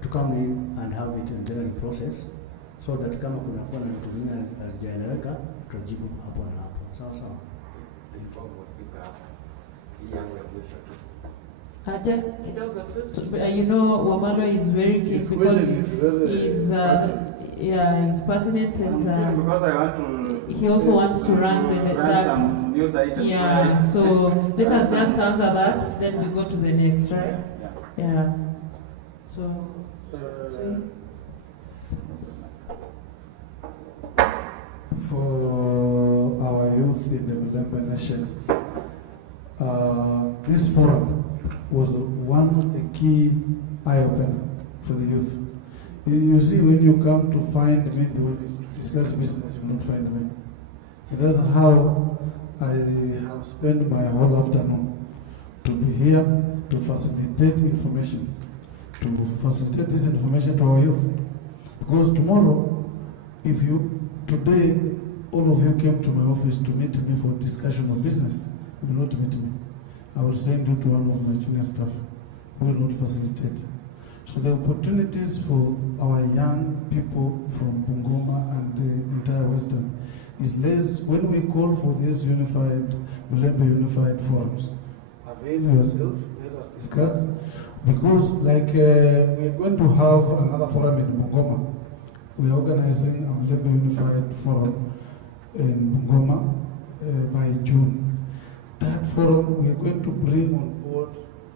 to come in and have it in the process, so that kama kuna kuwa na vitu vingine hazijaeleweka tutajibu hapo na hapo. Sawa. Just kidogo tu, you know, Wamalo is very keen because he's pertinent and because I want to he also wants to run that. Some news items. Yeah, right? so let us just answer that, then we go to the next, right? Yeah. So, for our youth in the Mulembe Nation, this forum was one of the key eye-opener for the youth. You see, when you come to find me, when we discuss business, you will not find me. That's how I have spent my whole afternoon to be here to facilitate information, to facilitate this information to our youth. Because tomorrow, if you, today, all of you came to my office to meet me for discussion of business, you will not meet me. I will send you to one of my junior staff who will not facilitate. So the opportunities for our young people from Bungoma and the entire Western is less. When we call for these unified, Mulembe unified forums, avail yourself, let us discuss. Because like we're going to have another forum in Bungoma. We're organizing a Mulembe unified forum in Bungoma by June. That forum, we're going to bring on board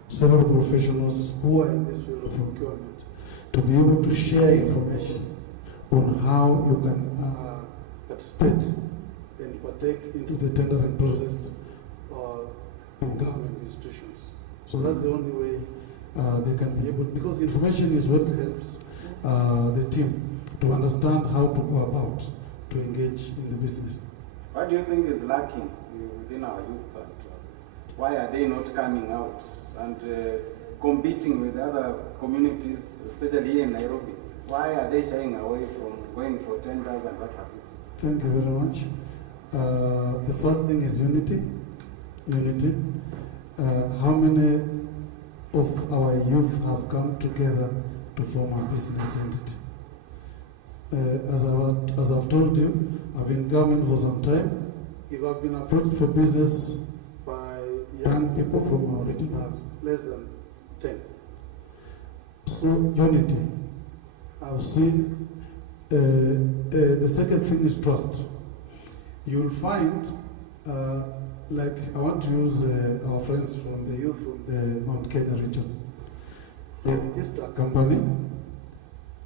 several professionals who are in this field of procurement to be able to share information on how you can participate and partake into the tendering process in government institutions. So that's the only way they can be able, because information is what helps the team to understand how to go about to engage in the business. What do you think is lacking within our youth? Why are they not coming out and competing with other communities, especially here in Nairobi? Why are they shying away from going for tenders and what have you? Thank you very much. The first thing is unity. Unity. How many of our youth have come together to form a business entity? As I've told you, I've been in government for some time. If I've been approached for business by young people from our region, have less than 10. So unity. I've seen. The second thing is trust. You'll find, like I want to use our friends from the youth from the Mount Kenya region. They register a company.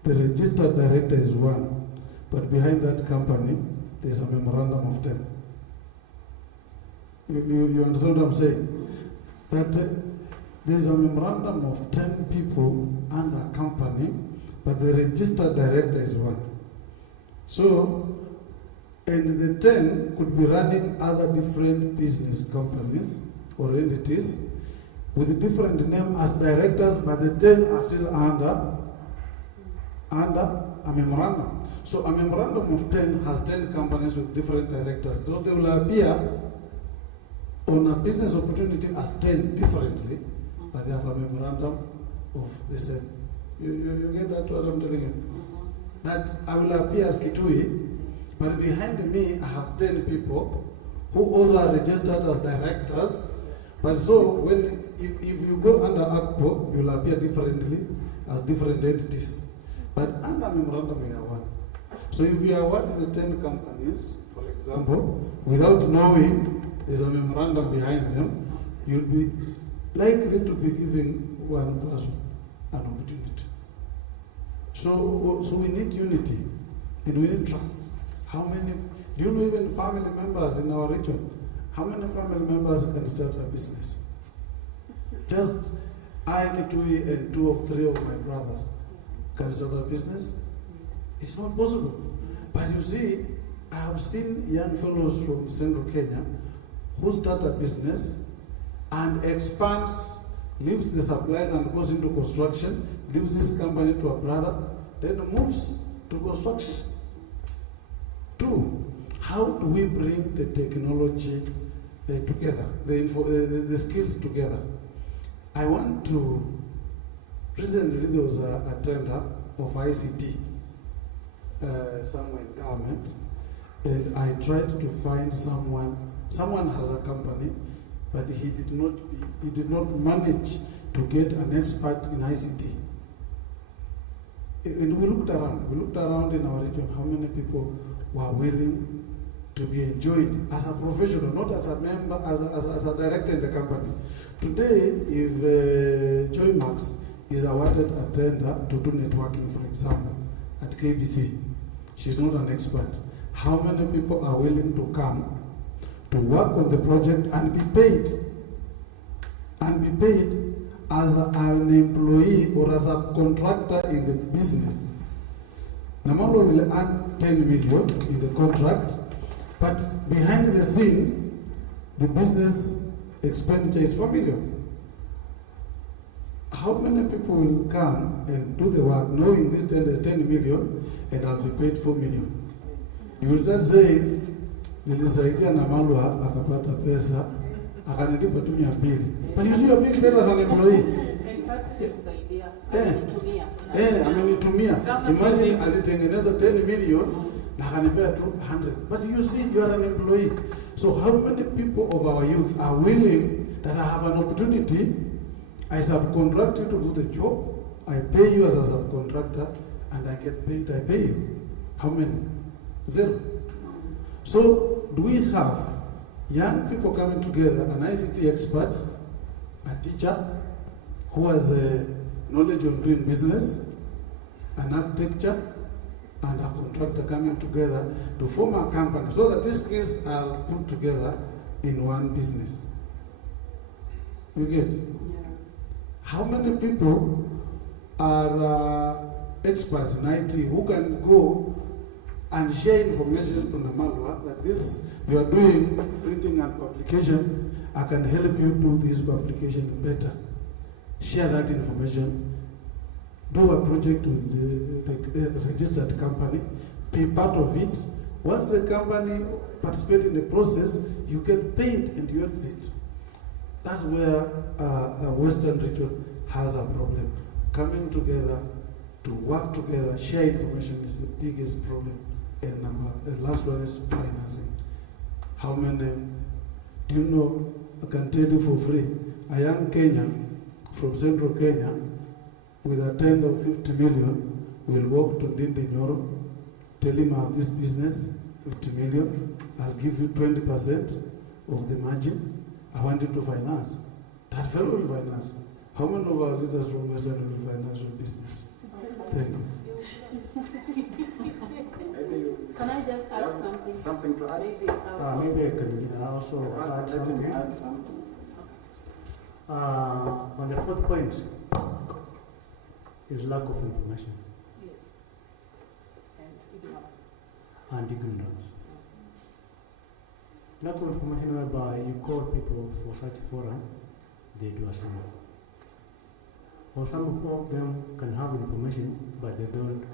The registered director is one, but behind that company, there's a memorandum of 10. You understand what I'm saying? That there's a memorandum of 10 people under a company, but the registered director is one. So, and the 10 could be running other different business companies or entities with a different name as directors, but the 10 are still under a memorandum. So a memorandum of 10 has 10 companies with different directors. So they will appear on a business opportunity as 10 differently, but they have a memorandum of the same. You get that what I'm telling you? That I will appear as Kitui, but behind me I have 10 people who also are registered as directors. But so if you go under ACPO, you will appear differently as different entities. But under memorandum we are one. So if you are one of the 10 companies, for example, without knowing there's a memorandum behind them, you'll be likely to be giving one person an opportunity. So we need unity and we need trust. How many, do you know even family members in our region? How many family members can start a business? Just I, Kitui, and 2 or 3 of my brothers can start a business. It's not possible. But you see, I have seen young fellows from central Kenya who start a business and expands, leaves the supplies and goes into construction, gives this company to a brother, then moves to construction. 2, how do we bring the technology together, the skills together? I want to, recently there was a tender of ICT somewhere in government, and I tried to find someone has a company, but he did not manage to get an expert in ICT. And we looked around in our region how many people were willing to be enjoyed as a professional, not as a member, as a director in the company. Today, if Joymax is awarded a tender to do networking, for example, at KBC, she's not an expert. How many people are willing to come to work on the project and be paid? And be paid as an employee or as a contractor in the business. Namalo will earn 10 million in the contract, but behind the scene, the business expenditure is 4 million. How many people will come and do the work knowing this tender is 10 million and I'll be paid 4 million? You will just say, nilisaidia Namalwa akapata pesa, akanilipa tu 200. But you see, you're being paid as an employee. Amenitumia. Imagine alitengeneza 10 million na akanipea 200. But you see, you are an employee. So how many people of our youth are willing that I have an opportunity, I subcontract you to do the job, I pay you as a subcontractor, and I get paid, I pay you. How many? 0. So do we have young people coming together, an ICT expert, a teacher who has knowledge of doing business, an architecture, and a contractor coming together to form a company so that these skills are put together in one business? You get? Yeah. How many people are experts in IT who can go and share information to Namalwa that this you are doing printing and publication, I can help you do this publication better. Share that information. Do a project with the registered company. Be part of it. Once the company participates in the process, you get paid and you exit. That's where a Western region has a problem. Coming together to work together, share information is the biggest problem. And the last one is financing. How many? Do you know? I can tell you for free. A young Kenyan from Central Kenya with a tender of 50 million will walk to Ndindi Nyoro, tell him I have this business, 50 million, I'll give you 20% of the margin. I want you to finance. That fellow will finance. How many of our leaders from Western will finance your business? Thank you. Can I just ask something? Something to add? Maybe I can also add something. On the 4th point is lack of information. Yes. And ignorance. Lack of information whereby you call people for such forum, they do assemble. Or some of them can have information, but they don't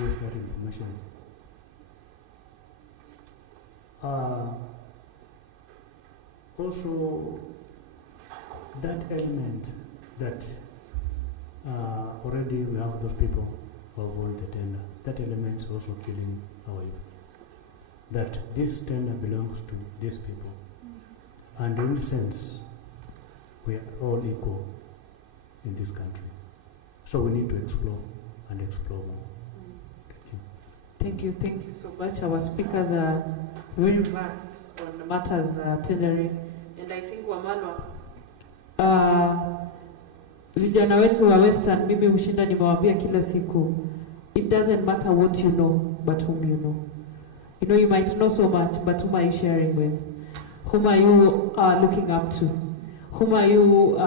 use that information. Also, that element that already we have those people who have won the tender, that element is also killing our youth. That this tender belongs to these people. And in a sense, we are all equal in this country. So we need to explore and explore more. Thank you so much. Our speakers are very vast on matters tendering, and I think Wamalwa, vijana wetu wa Western, mimi hushinda nimewaambia kila siku, it doesn't matter what you know, but whom you know. You know, you might know so much, but whom are you sharing with? Whom are you looking up to? Whom are you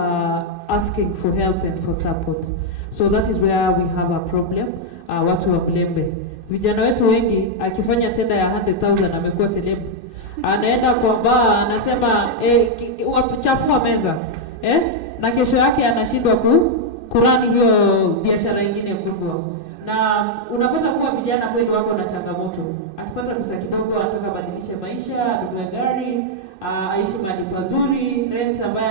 asking for help and for support? So that is where we have a problem. Watu wa Mulembe, vijana wetu wengi akifanya tenda ya 100,000 amekuwa celeb. Anaenda kwa bar anasema chafua meza. Na kesho yake anashindwa kurani hiyo biashara nyingine kubwa. Na unapata kuwa vijana kweli wako na changamoto. Akipata pesa kidogo anataka badilisha maisha, nunue gari, aishi mahali pazuri, rent ambayo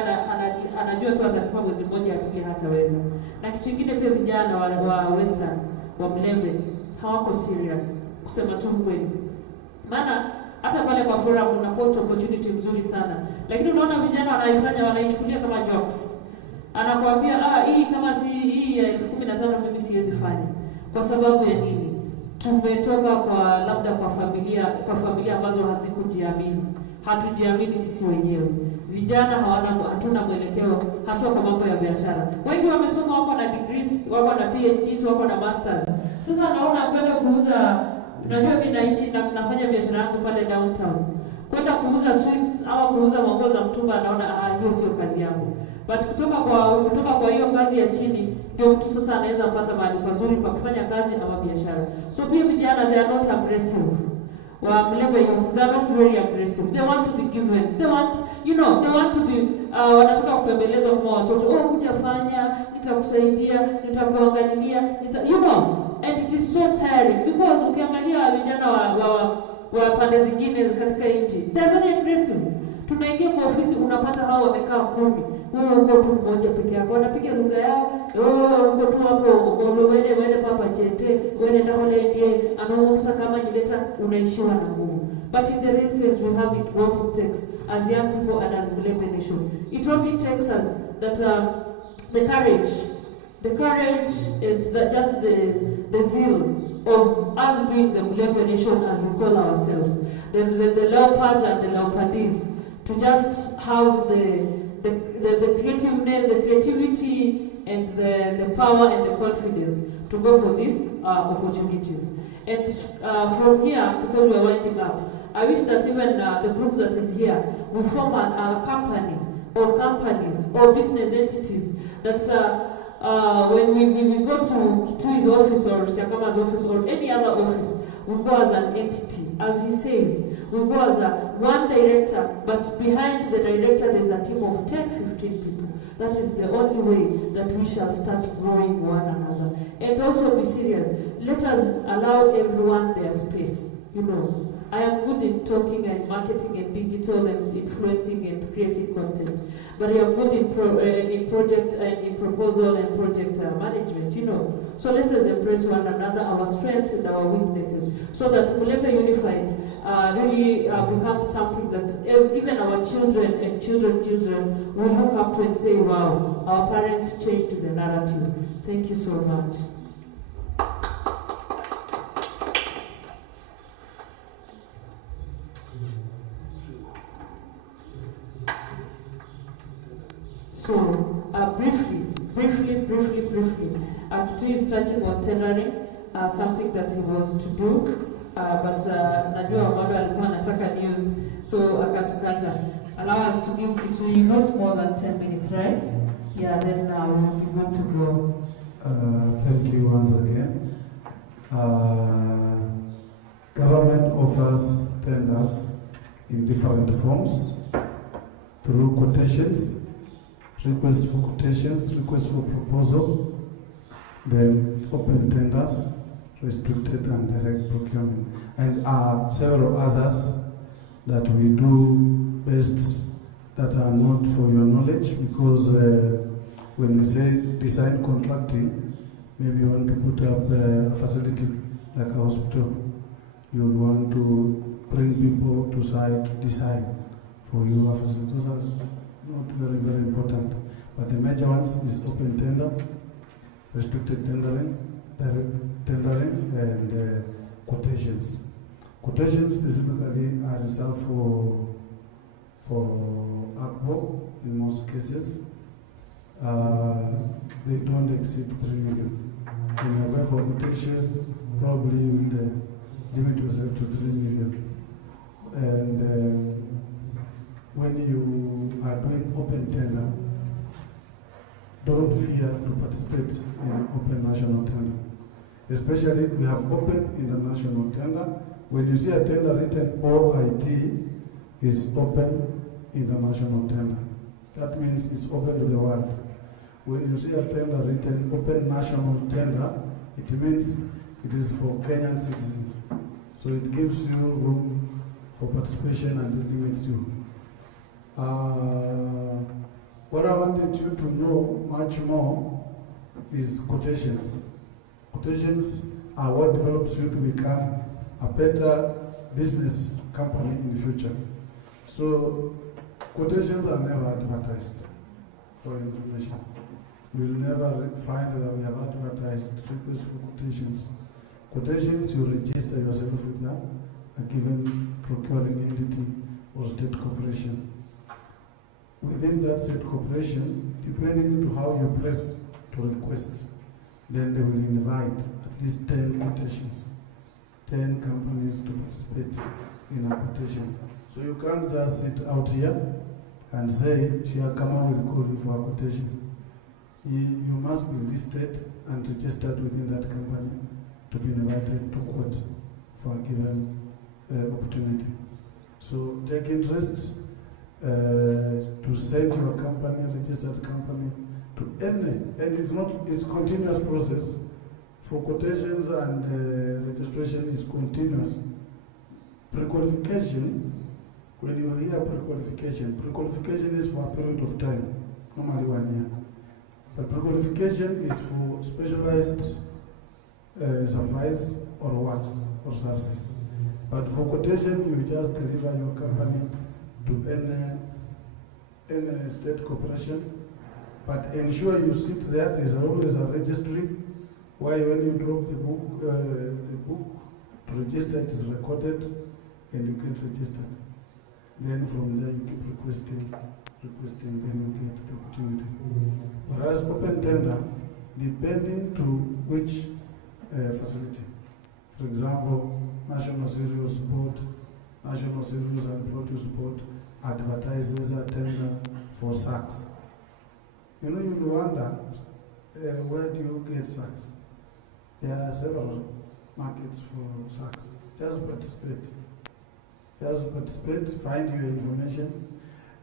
anajua tu atalipa mwezi mmoja akili hataweza. Na kitu kingine pia vijana wa Western wa Mulembe hawako serious kusema tu kweli. Maana hata pale kwa forum una post opportunity mzuri sana. Lakini unaona vijana wanaichukulia kama jokes. Anakuambia hii kama si hii ya 15,000 mimi siwezi fanya. Kwa sababu ya nini? tumetoka kwa labda kwa familia ambazo hazikujiamini. Hatujiamini sisi wenyewe. Vijana hatuna mwelekeo haswa kwa mambo ya biashara. Wengi wamesoma, wako na degrees, wako na PhDs, wako na masters. Sasa naona kwenda kuuza, unajua mimi naishi na nafanya biashara yangu pale downtown. Kwenda kuuza sweets au kuuza manguo za mtumba, naona hiyo sio kazi yangu. But kutoka kwa hiyo kazi ya chini ndio mtu sasa anaweza kupata mahali pazuri pa kufanya kazi ama biashara. So pia vijana, they are not aggressive. Mulembe youth, they are not very aggressive. They want to be given. They want, they want to be, wanataka kupembelezwa kama watoto. Kuja fanya, nitakusaidia, nitakuangalilia, and it is so tiring because ukiangalia vijana wa pande zingine katika nchi, they are very aggressive. Tunaingia kwa ofisi, unapata hao wamekaa 10. Wewe uko tu mmoja peke yako, wanapiga lugha yao. Uko tu hapo, wewe papa jete, wewe ndio ndiye anaongoza kama jileta, unaishiwa na nguvu. But in the real sense, we have it what it takes as young people and as Mulembe nation. It only takes us that the courage and just the zeal of us being the Mulembe nation as we call ourselves, the leopards and the leopardess, to just have the creativeness, the creativity, and the power and the confidence to go for these opportunities. And from here, because we are winding up, I wish that even the group that is here will form a company or companies or business entities that when we go to his office or Shakama's office or any other office, we go as an entity. As he says, we go as one director, but behind the director there's a team of 10, 15 people. That is the only way that we shall start growing one another. And also be serious. Let us allow everyone their space. I am good in talking and marketing and digital and influencing and creating content, but I am good in project and in proposal and project management. So let us embrace one another, our strengths and our weaknesses, so that Mulembe Unified really becomes something that even our children and children will look up to and say, wow, our parents changed the narrative. Thank you so much. So, briefly, Kitui is touching on tendering, something that he was to do, but najua bado alikuwa anataka news, so akatukata. Allow us to give Kitui not more than 10 minutes, right? Yeah, then we'll be good to go. Thank you once again. Government offers tenders in different forms through quotations, request for quotations, request for proposal, then open tenders, restricted and direct procurement, and several others that we do based that are not for your knowledge, because when we say design contracting, maybe you want to put up a facility like a hospital, you'll want to bring people to site to design for your facility. Those are not very, very important. But the major ones is open tender, restricted tendering, direct tendering, and quotations. Quotations specifically are reserved for ACBO in most cases. They don't exceed 3 million. When you apply for quotation, probably you will limit yourself to 3 million. And when you are doing open tender, don't fear to participate in open national tender. Especially, we have open international tender. When you see a tender written OIT, is open international tender. That means it's open to the world. When you see a tender written open national tender, it means it is for Kenyan citizens. So it gives you room for participation and it limits you. What I wanted you to know much more is quotations. Quotations are what develops you to become a better business company in the future. So quotations are never advertised for information. You'll never find that we have advertised requests for quotations. Quotations, you register yourself with a given procuring entity or state corporation. Within that state corporation, depending on how you press to request, then they will invite at least 10 quotations, 10 companies to participate in a quotation. So you can't just sit out here and say, Shia Kama will call you for a quotation. You must be listed and registered within that company to be invited to quote for a given opportunity. So take interest to send your company, registered company, to any, and it's continuous process. For quotations and registration is continuous. Pre-qualification, when you hear pre-qualification is for a period of time, normally 1 year. But pre-qualification is for specialized supplies or works or services. But for quotation, you just deliver your company to any state corporation. But ensure you sit there. There's always a registry. Why when you drop the book to register, it is recorded and you get registered. Then from there you keep requesting, then you get the opportunity. Whereas open tender, depending to which facility. For example, National Cereals Board, National Cereals and Produce Board advertises a tender for sacks. You know, you wonder, where do you get sacks? There are several markets for sacks. Just participate. Find your information.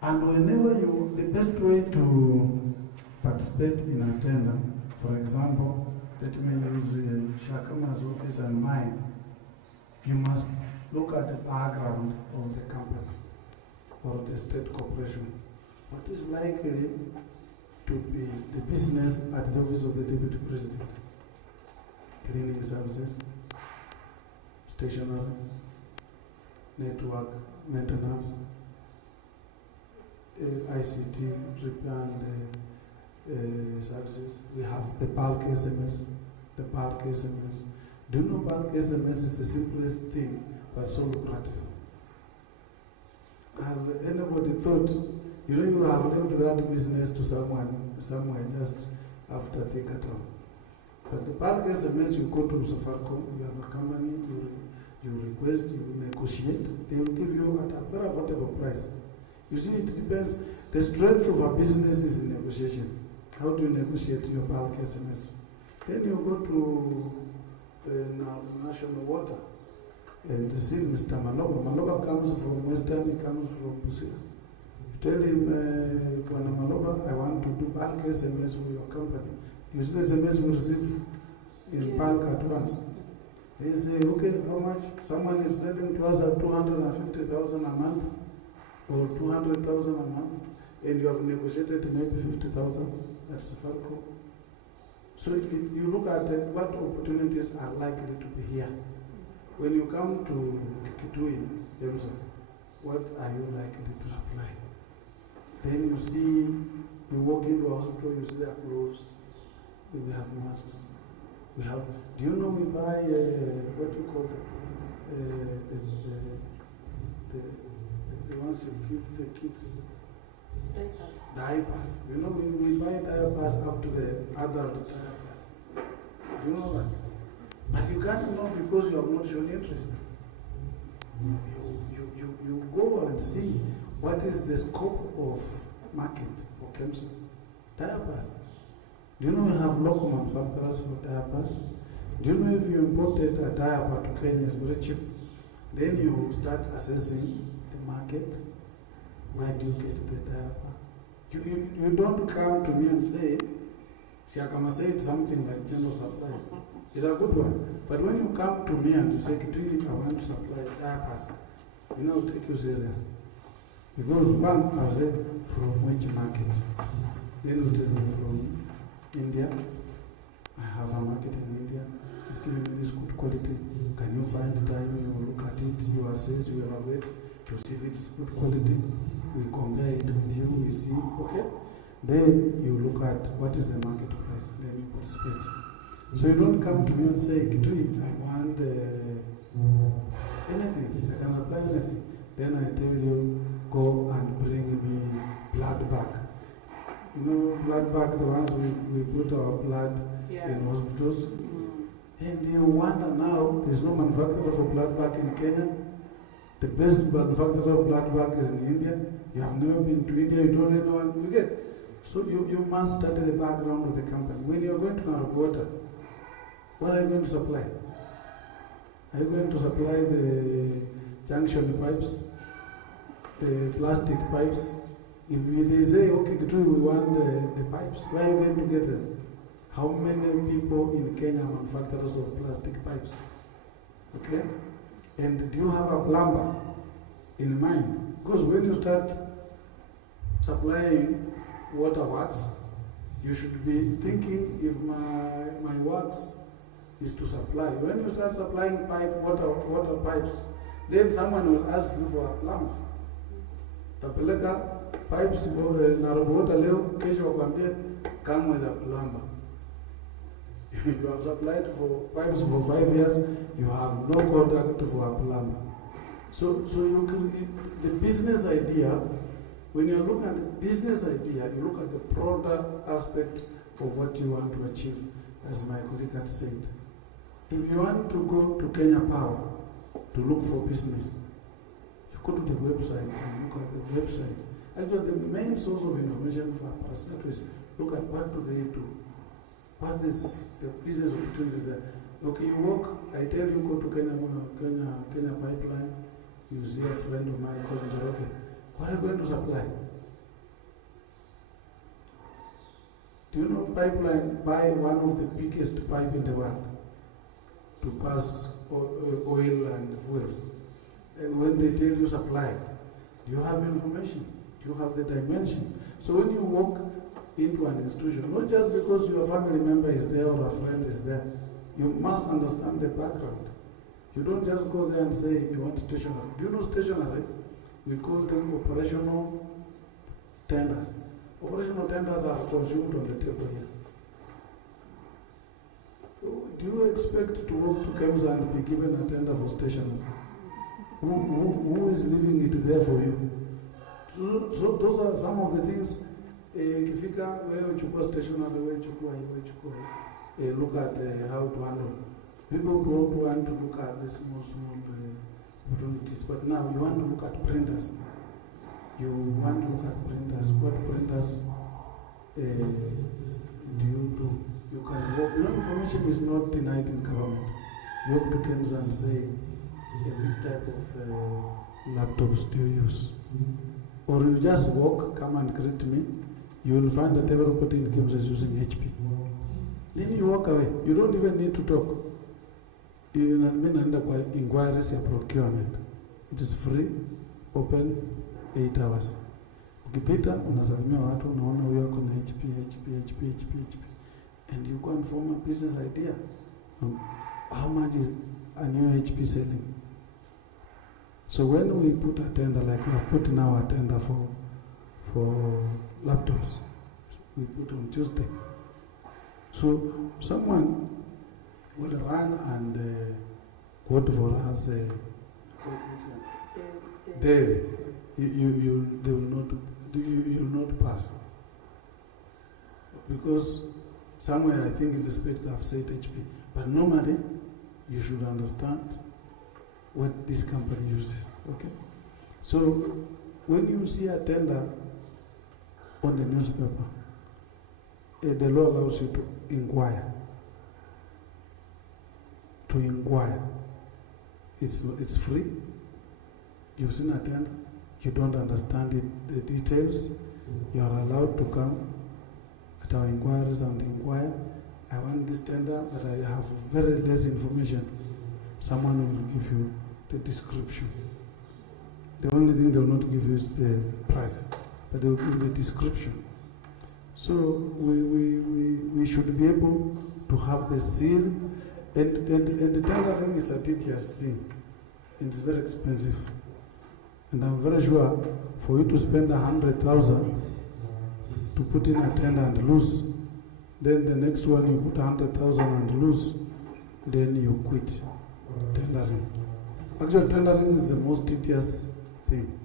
And whenever the best way to participate in a tender, for example, let me use Shakama's office and mine, you must look at the background of the company or the state corporation. What is likely to be the business at the office of the Deputy President? Cleaning services, stationery, network, maintenance, ICT, repair and services. We have the bulk SMS. Do you know bulk SMS is the simplest thing, but so lucrative? Has anybody thought, you have left that business to someone somewhere just after Thikatown? But the bulk SMS, you go to Safaricom, you have a company, you request, you negotiate, they will give you at a very affordable price. You see, it depends. The strength of a business is in negotiation. How do you negotiate your bulk SMS? Then you go to National Water and see Mr. Maloba. Maloba comes from Western, he comes from Busia. You tell him, Bwana Maloba, I want to do bulk SMS for your company. You see the SMS we receive in bulk at once. They say, okay, how much? Someone is selling to us at 250,000 a month or 200,000 a month, and you have negotiated maybe 50,000. That's the Safaricom. So you look at what opportunities are likely to be here. When you come to Kitui, what are you likely to supply? Then you see, you walk into a hospital, you see their clothes, we have masks. We have, do you know we buy, what do you call the ones you give the kids? Diapers. You know, we buy diapers up to the adult diapers. You know that? But you can't know because you have not shown interest. You go and see what is the scope of market for KEMSA. Diapers. Do you know we have local manufacturers for diapers? Do you know if you imported a diaper to Kenya, it's very cheap? Then you start assessing the market. Where do you get the diaper? You don't come to me and say, Siakama said something like general supplies. It's a good one. But when you come to me and you say, Kitui, I want to supply diapers, I'll take you serious. Because one, I'll say, from which market? Then we'll tell you from India. I have a market in India. It's giving me this good quality. Can you find time, you look at it, you assess, you evaluate to see if it's good quality. We compare it with you, we see, okay? Then you look at what is the market price, then you participate. So you don't come to me and say, Kitui, I want want anything, I can supply anything. Then I tell you, go and bring me blood back. You know, blood bag, the ones we put our blood in hospitals. And you wonder now, there's no manufacturer for blood bag in Kenya. The best manufacturer of blood bag is in India. You have never been to India, you don't know what you get. So you must study the background of the company. When you're going to Narugota, what are you going to supply? Are you going to supply the junction pipes, the plastic pipes? If they say, okay, Kitui, we want the pipes, where are you going to get them? How many people in Kenya are manufacturers of plastic pipes? Okay? And do you have a plumber in mind? Because when you start supplying water works, you should be thinking if my works is to supply. When you start supplying water pipes, then someone will ask you for a plumber. Tapeleka pipes Narugota leo, kesho wakwambie come with a plumber. You have supplied for pipes for 5 years, you have no contact for a plumber. So you can, the business idea, when you're looking at the business idea, you look at the broader aspect of what you want to achieve, as my colleague had said. If you want to go to Kenya Power to look for business, you go to the website and look at the website. Actually, the main source of information for parastatal is look at what do they do. What is the business opportunities there? Okay, you walk, I tell you go to Kenya Pipeline, you see a friend of mine called Njoroge. What are you going to supply? Do you know Pipeline buy one of the biggest pipe in the world to pass oil and fuels? And when they tell you supply, do you have information? Do you have the dimension? So when you walk into an institution, not just because your family member is there or a friend is there, you must understand the background. You don't just go there and say you want stationery. Do you know stationery? We call them operational tenders. Operational tenders are consumed on the table here. Do you expect to walk to Kemsa and be given a tender for stationery? Who is leaving it there for you? So those are some of the things. Ikifika wewe chukua stationery, wewe chukua hii, look at how to handle. People don't want to look at the small opportunities, but now you want to look at printers. You want to look at printers. What printers do you do? You can work. You know, information is not denied in government. You go to Kemsa and say, which type of laptops do you use? Or you just walk, come and greet me. You will find that everybody in Kemsa is using HP. Then you walk away. You don't even need to talk. You naenda kwa inquiries ya procurement. It is free, open 8 hours. Ukipita unasalimia watu, unaona huyo ako na HP, and you can form a business idea. How much is a new HP selling? So when we put a tender, like we have put now a tender for laptops, we put on Tuesday. So someone will run and quote for us daily. You will not pass, because somewhere I think in the specs I've said HP, but normally you should understand what this company uses. Okay, so when you see a tender on the newspaper, the law allows you to inquire. It's free. You've seen a tender, you don't understand the details, you are allowed to come at our inquiries and inquire. I want this tender, but I have very less information. Someone will give you the description. The only thing they will not give you is the price, but they will give you the description. So we should be able to have the seal, and the tendering is a tedious thing. It's very expensive. And I'm very sure for you to spend 100,000 to put in a tender and lose, then the next one you put 100,000 and lose, then you quit. tendering. Actually, tendering is the most tedious thing.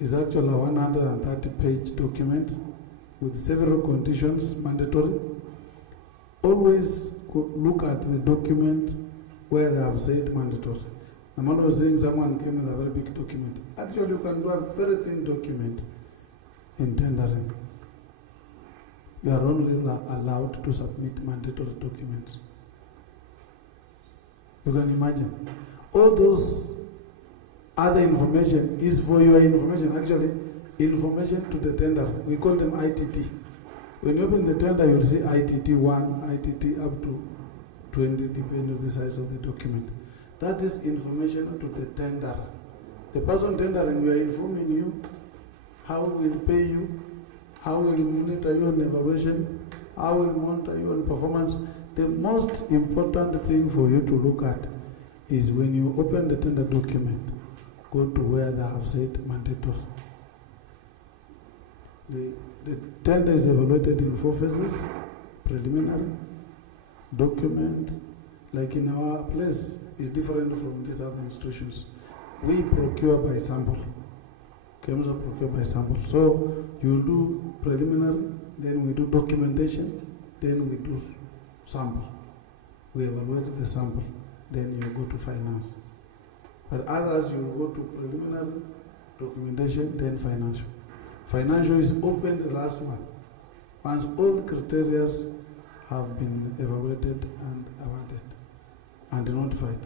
It's actually a 130-page document with several conditions, mandatory. Always look at the document where they have said mandatory. I'm always saying someone came with a very big document. Actually, you can do a very thin document in tendering. You are only allowed to submit mandatory documents. You can imagine. All those other information is for your information. Actually, information to the tender. We call them ITT. When you open the tender, you'll see ITT 1, ITT up to 20, depending on the size of the document. That is information to the tender. The person tendering, we are informing you how we will pay you, how we will monitor you on evaluation, how we will monitor you on performance. The most important thing for you to look at is when you open the tender document, go to where they have said mandatory. The tender is evaluated in 4 phases: preliminary, document. Like in our place, is different from these other institutions. We procure by sample. KEMSA procure by sample. So you do preliminary, then we do documentation, then we do sample. We evaluate the sample, then you go to finance. But others, you go to preliminary, documentation, then financial. Financial is open the last one. Once all the criteria have been evaluated and awarded and notified,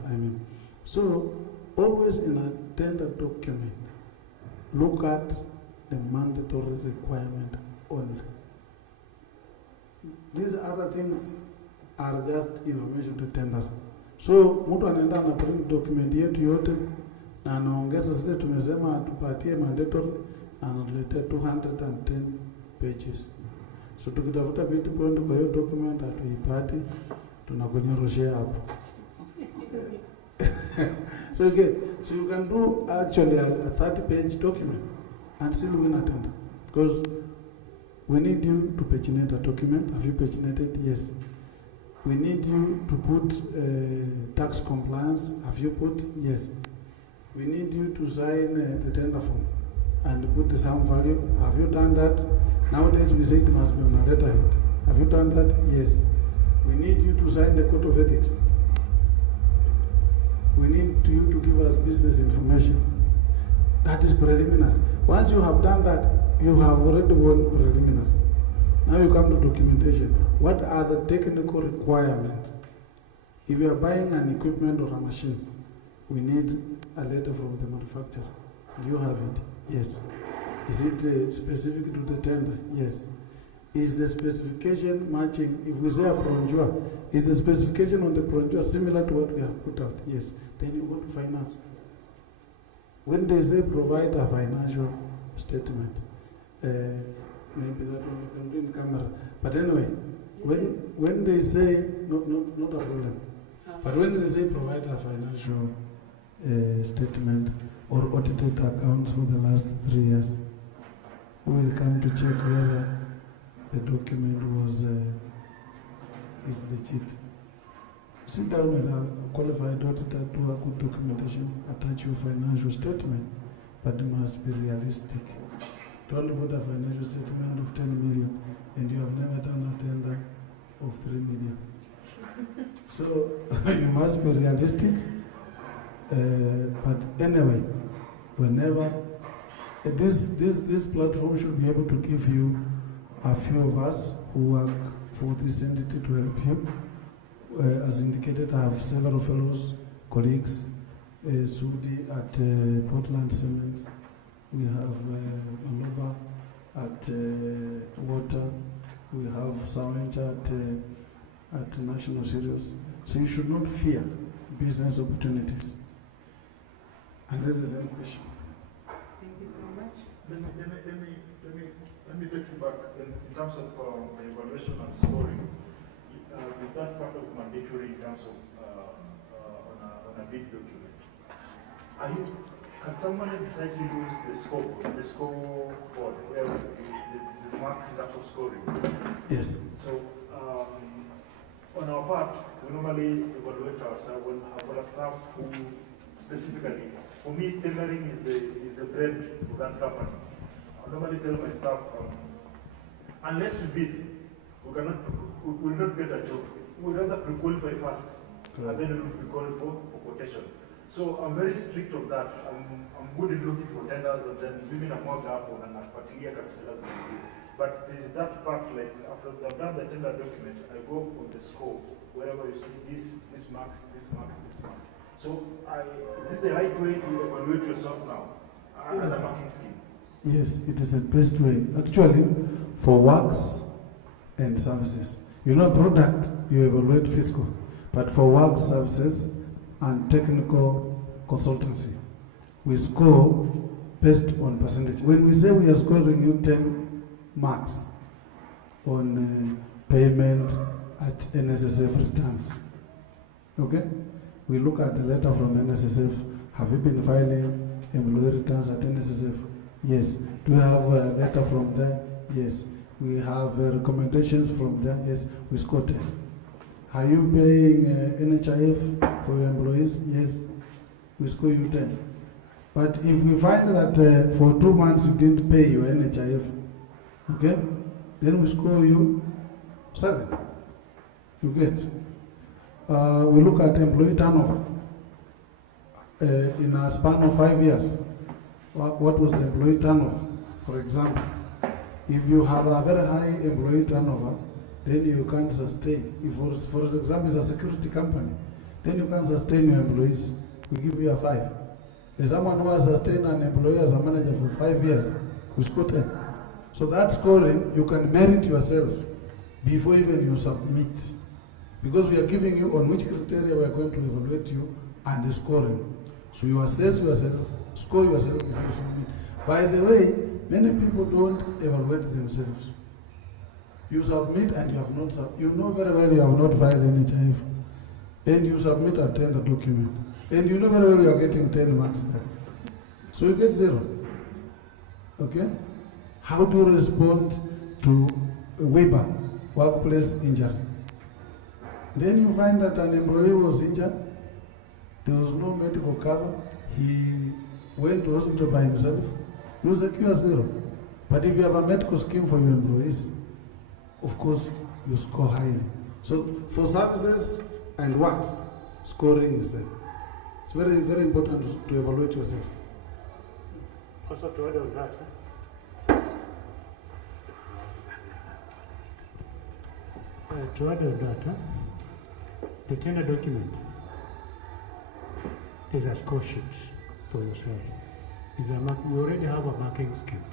So always in a tender document, look at the mandatory requirement only. These other things are just information to tender. So mtu anaenda na print document yetu yote na anaongeza zile tumesema tupatie mandatory na anatuletea 210 pages. So tukitafuta bit point kwa hiyo document hatuipati, tunakonyoroshea hapo. So you can do actually a 30-page document and still win a tender, because we need you to paginate a document. Have you paginated? Yes. We need you to put tax compliance. Have you put? Yes. We need you to sign the tender form and put the sum value. Have you done that? Nowadays we say it must be on a letterhead. Have you done that? Yes. We need you to sign the code of ethics. We need you to give us business information. That is preliminary. Once you have done that, you have already won preliminary. Now you come to documentation. What are the technical requirements? If you are buying an equipment or a machine, we need a letter from the manufacturer. Do you have it? Yes. Is it specific to the tender? Yes. Is the specification matching? If we say a bronjure, is the specification on the bronjure similar to what we have put out? Yes. Then you go to finance. When they say provide a financial statement, maybe that one you can do in camera. But anyway, when they say, not a problem, but when they say provide a financial statement or audited accounts for the last 3 years, we will come to check whether the document was is legit. Sit down with a qualified auditor, do a good documentation, attach your financial statement, but it must be realistic. Don't put a financial statement of 10 million and you have never done a tender of 3 million. So you must be realistic. But anyway, whenever this platform should be able to give you a few of us who work for this entity to help you. As indicated, I have several fellows, colleagues, Sudi at Portland Cement. We have Mulembe at Water. We have Sawencha at National Cereals. So you should not fear business opportunities. Unless there's any question. Thank you so much. Let me take you back in terms of the evaluation and scoring. Is that part of mandatory in terms of on a big document? Can someone decide to use the scoreboard, where the marks in terms of scoring? Yes. So on our part, we normally evaluate ourselves when our staff who specifically, for me, tailoring is the bread for that company. I normally tell my staff, unless we bid, we will not get a job. We would rather pre-qualify first, and then we will be called for quotation. So I'm very strict on that. I'm good in looking for tenders, and then women are more up on and particular sellers. But there's that part, like after I've done the tender document, I go on the score, wherever you see this marks, this marks, this marks. So is it the right way to evaluate yourself now as a marking scheme? Yes, it is the best way. Actually, for works and services. You know, product, you evaluate fiscal. But for work, services, and technical consultancy, we score based on percentage. When we say we are scoring you 10 marks on payment at NSSF returns, okay? We look at the letter from NSSF. Have you been filing employee returns at NSSF? Yes. Do you have a letter from there? Yes. We have recommendations from there? Yes. We score 10. Are you paying NHIF for your employees? Yes. We score you 10. But if we find that for 2 months you didn't pay your NHIF, okay, then we score you 7. You get? We look at employee turnover. In a span of 5 years, what was the employee turnover? For example, if you have a very high employee turnover, then you can't sustain. If, for example, it's a security company, then you can't sustain your employees. We give you a 5. If someone who has sustained an employee as a manager for 5 years, we score 10. So that scoring, you can merit yourself before even you submit. Because we are giving you on which criteria we are going to evaluate you and the scoring. So you assess yourself, score yourself before you submit. By the way, many people don't evaluate themselves. You submit and you have not you know very well you have not filed any NHIF. And you submit a tender document. And you know very well you are getting 10 marks there. So you get 0. Okay? How do you respond to a waiver, workplace injury? Then you find that an employee was injured, there was no medical cover, he went to hospital by himself, you secure 0. But if you have a medical scheme for your employees, of course, you score highly. So for services and works, scoring is it's very, very important to evaluate yourself. Also to add on that, the tender document is a score sheet for yourself. You already have a marking scheme.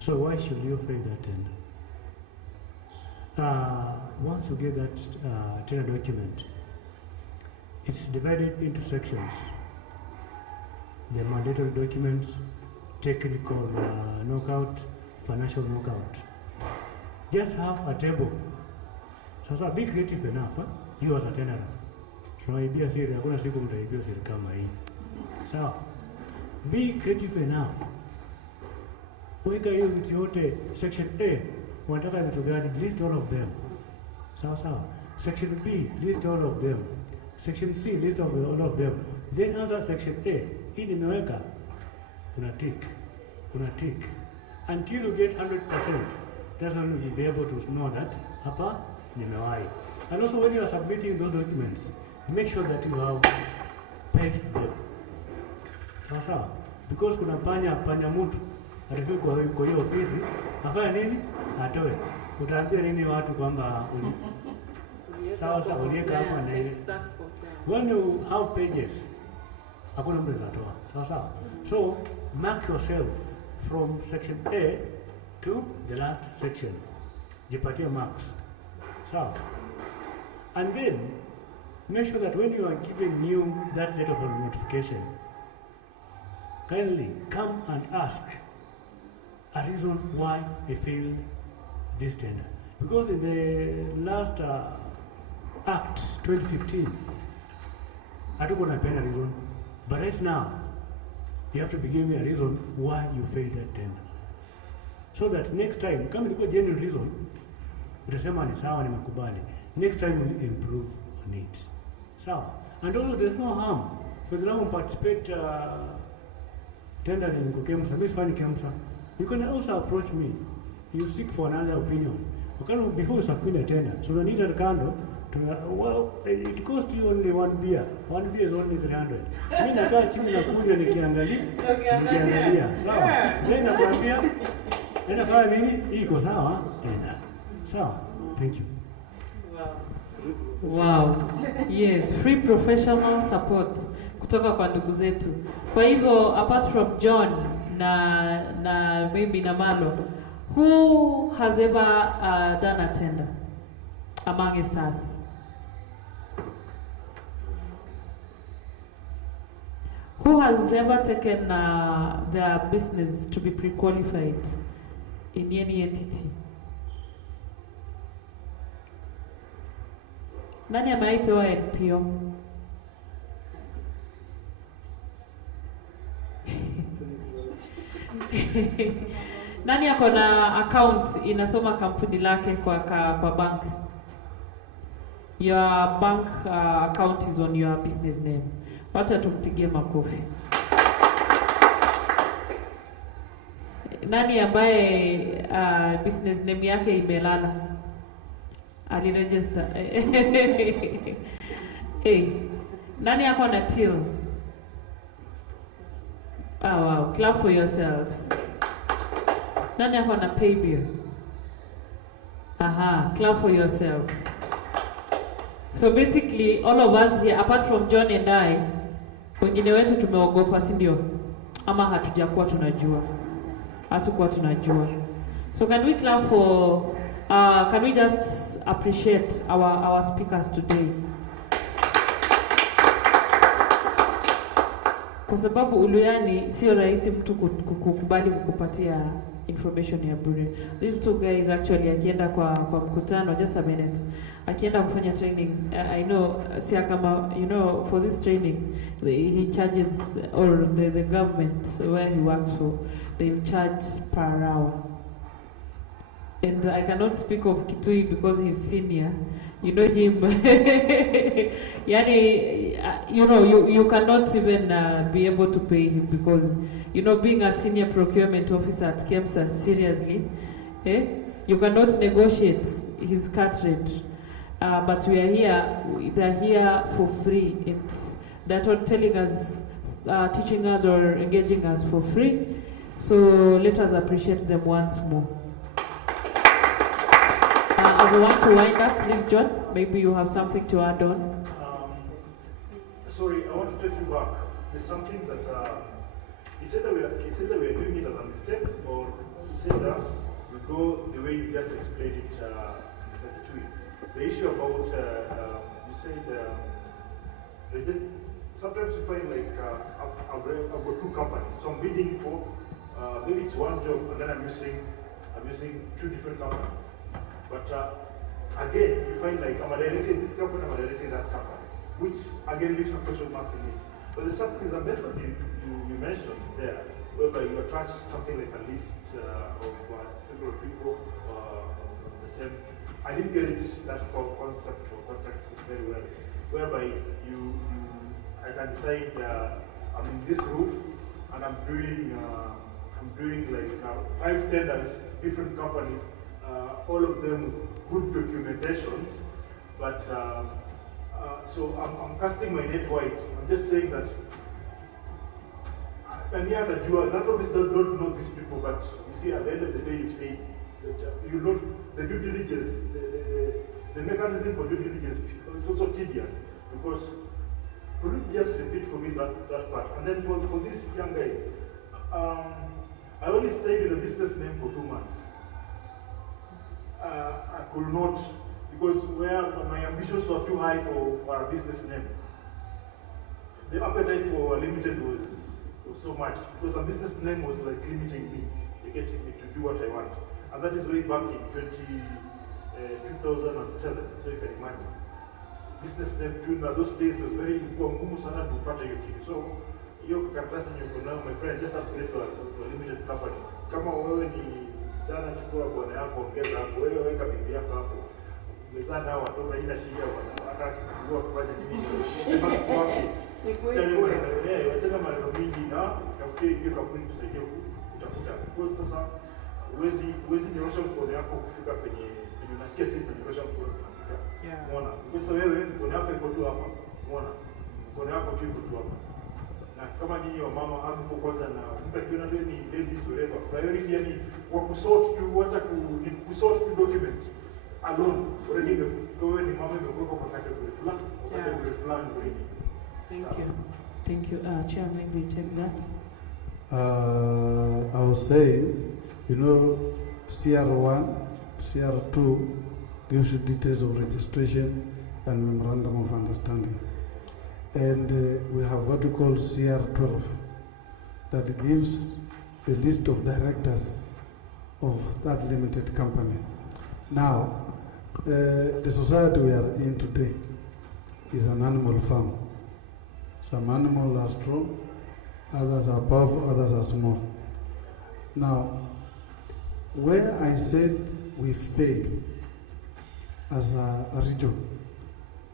So why should you fail that tender? Once you get that tender document, it's divided into sections. The mandatory documents, technical knockout, financial knockout. Just have a table. So be creative enough, you as a tenor. Tunaibia siri, hakuna siku mtaibia siri kama hii. Sawa? Be creative enough. Weka hiyo vitu yote, section A, wanataka vitu gani? List all of them. Sawa sawa. Section B, list all of them. Section C, list all of them. Then answer section A. Hii nimeweka. Una tick. Until you get 100%. That's when you'll be able to know that hapa nimewahi. And also when you are submitting those documents, make sure that you have paid them. Sawa sawa? Because kuna panya mtu atafika kwa hiyo ofisi, afanya nini? Atoe. Utaambia nini watu kwamba sawa sawa ulieka hapa na ile. When you have pages, hakuna mtu atatoa. Sawa sawa? So mark yourself from section A to the last section. Jipatie marks. So, and then make sure that when you are giving you that letter of notification, kindly come and ask a reason why they failed this tender. Because in the last Act 2015, I don't want to pay a reason, but right now, you have to be giving me a reason why you failed that tender. So that next time, kama ilikuwa genuine reason, utasema ni sawa, nimekubali. next time we'll improve on it. So, and also there's no harm. For example, participate tendering in KEMSA, Miss Fanny KEMSA. You can also approach me. You seek for another opinion. Before you submit a tender, so when you need a candle, well, it costs you only one beer. One beer is only 300. Mimi nakaa chini na kunywa nikiangalia. Sawa. Mimi nakwambia nafanya nini? Iko sawa? Sawa. Thank you. Wow. Yes, free professional support kutoka kwa ndugu zetu. Kwa hivyo apart from John na maybe na Malo, who has ever done a tender among us? Who has ever taken their business to be pre-qualified in any entity? Nani ameitoa NPO? Nani ako na account inasoma kampuni lake kwa bank? Your bank account is on your business name. Wacha tumpigie makofi. Nani ambaye business name yake imelala? Aliregister. Hey, nani ako na till? Oh wow, clap for yourselves. Nani ako na pay bill? Aha, clap for yourself. So basically all of us here apart from John and I, wengine wetu tumeogopa, si ndio? Ama hatujakuwa tunajua. Hatukuwa tunajua. So can we clap for can we just appreciate our speakers today? Kwa sababu Uluyani sio rahisi mtu kukubali kukupatia information ya bure. These two guys actually akienda kwa mkutano, just a minute, akienda kufanya training, I know sia kama, you know, for this training he charges, or the government where he works for, they charge per hour. And I cannot speak of Kitui because he's senior. You know him. Yani, you know, you cannot even be able to pay him because, you know, being a senior procurement officer at KEMSA, seriously, you cannot negotiate his cut rate. But we are here, they're here for free. They're not telling us, teaching us or engaging us for free. So let us appreciate them once more. As I want to wind up, please, John, maybe you have something to add on. Sorry, I want to take you back. There's something that he said that we are doing it as a mistake, or he said that we go the way you just explained it, Mr. Kitui. The issue about you said sometimes you find like I've got two companies, so I'm bidding for maybe it's one job, and then I'm using two different companies. But again, you find like I'm a director in this company, I'm a director in that company, which again leaves a question mark in it. But there's something, the method you mentioned there, whereby you attach something like a list of several people of the same. I didn't get it, that concept or context very well, whereby I can decide I'm in this roof and I'm doing like 5 tenders, different companies. All of them with good documentations, but so I'm casting my net wide. I'm just saying that, and yeah, that office don't know these people, but you see, at the end of the day, you say that you know the due diligence, the mechanism for due diligence is also tedious, because could you just repeat for me that part? And then for these young guys, I only stayed in the business name for 2 months. I could not, because where my ambitions were too high for a business name. The appetite for a limited was so much, because a business name was like limiting me, getting me to do what I want. And that is way back in 2007, so you can imagine. Business name during those days was very important. So you can pass in your now, my friend, just upgrade to a limited company. Come on, when chana chukua bwana yako ongeza hapo, wewe weka bibi yako hapo, mezana hao watoto haina shida bwana. Hata kujua kufanya nini. Sema kwake. Ni kweli. Wachana maneno mingi na tafutie hiyo kampuni tusaidie kutafuta. Kwa sasa uwezi nyorosha mkono yako kufika kwenye unasikia sifa nyorosha mkono. Umeona? Kwa sababu wewe mkono yako iko tu hapa. Umeona? Mkono yako tu iko tu hapa. Na kama nyinyi wa mama hapo kwanza na mtu akiona ndio ni ladies whatever. Priority yani wa kusort tu wacha kusort tu document alone. Already kwa wewe ni mama imekuwa kwa category fulani. Category fulani already. Thank you. Chair, maybe take that. I was saying, you know, CR1, CR2 gives you details of registration and memorandum of understanding. And we have what we call CR12 that gives the list of directors of that limited company. Now, the society we are in today is an animal farm. Some animals are strong, others are powerful, others are small. Now, where I said we fail as a region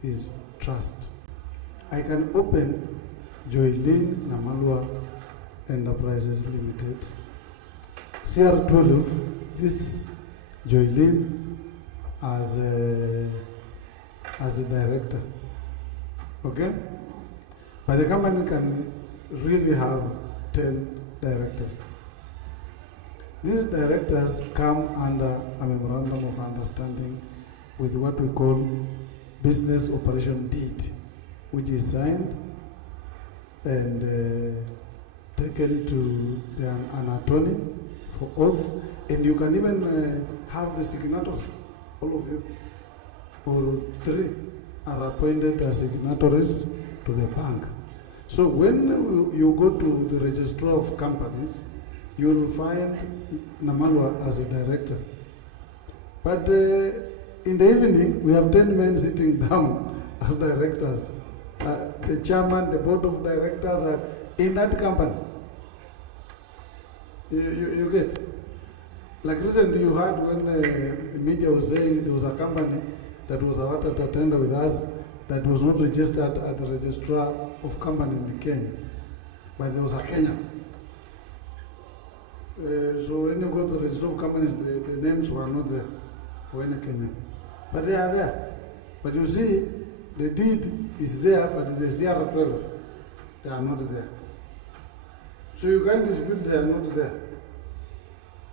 is trust. I can open Joylin Namalwa Enterprises Limited. CR12, this Joylin as the director. Okay? But the company can really have 10 directors. These directors come under a memorandum of understanding with what we call business operation deed, which is signed and taken to an attorney for oath, and you can even have the signatories, all of you, or 3 are appointed as signatories to the bank. So when you go to the registrar of companies, you will find Namalwa as a director. But in the evening, we have 10 men sitting down as directors. The chairman, the board of directors are in that company. You get? Like recently you heard when the media was saying there was a company that was about to tender with us that was not registered at the registrar of company in Kenya, but there was a Kenya. So when you go to the registrar of companies, the names were not there for any Kenya, but they are there. But you see, the deed is there, but the CR12, they are not there. So you can't dispute they are not there.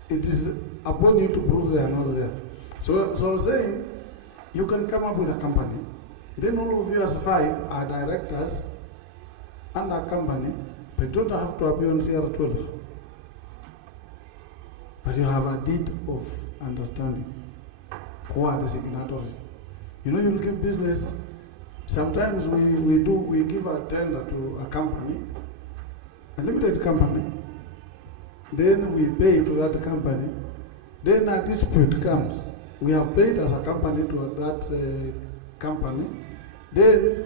It is upon you to prove they are not there. So I was saying, you can come up with a company, then all of you as 5 are directors and a company, but you don't have to appear on CR12. But you have a deed of understanding. Who are the signatories? You know, you'll give business. Sometimes we give a tender to a company, a limited company. Then we pay to that company. Then a dispute comes. We have paid as a company to that company. Then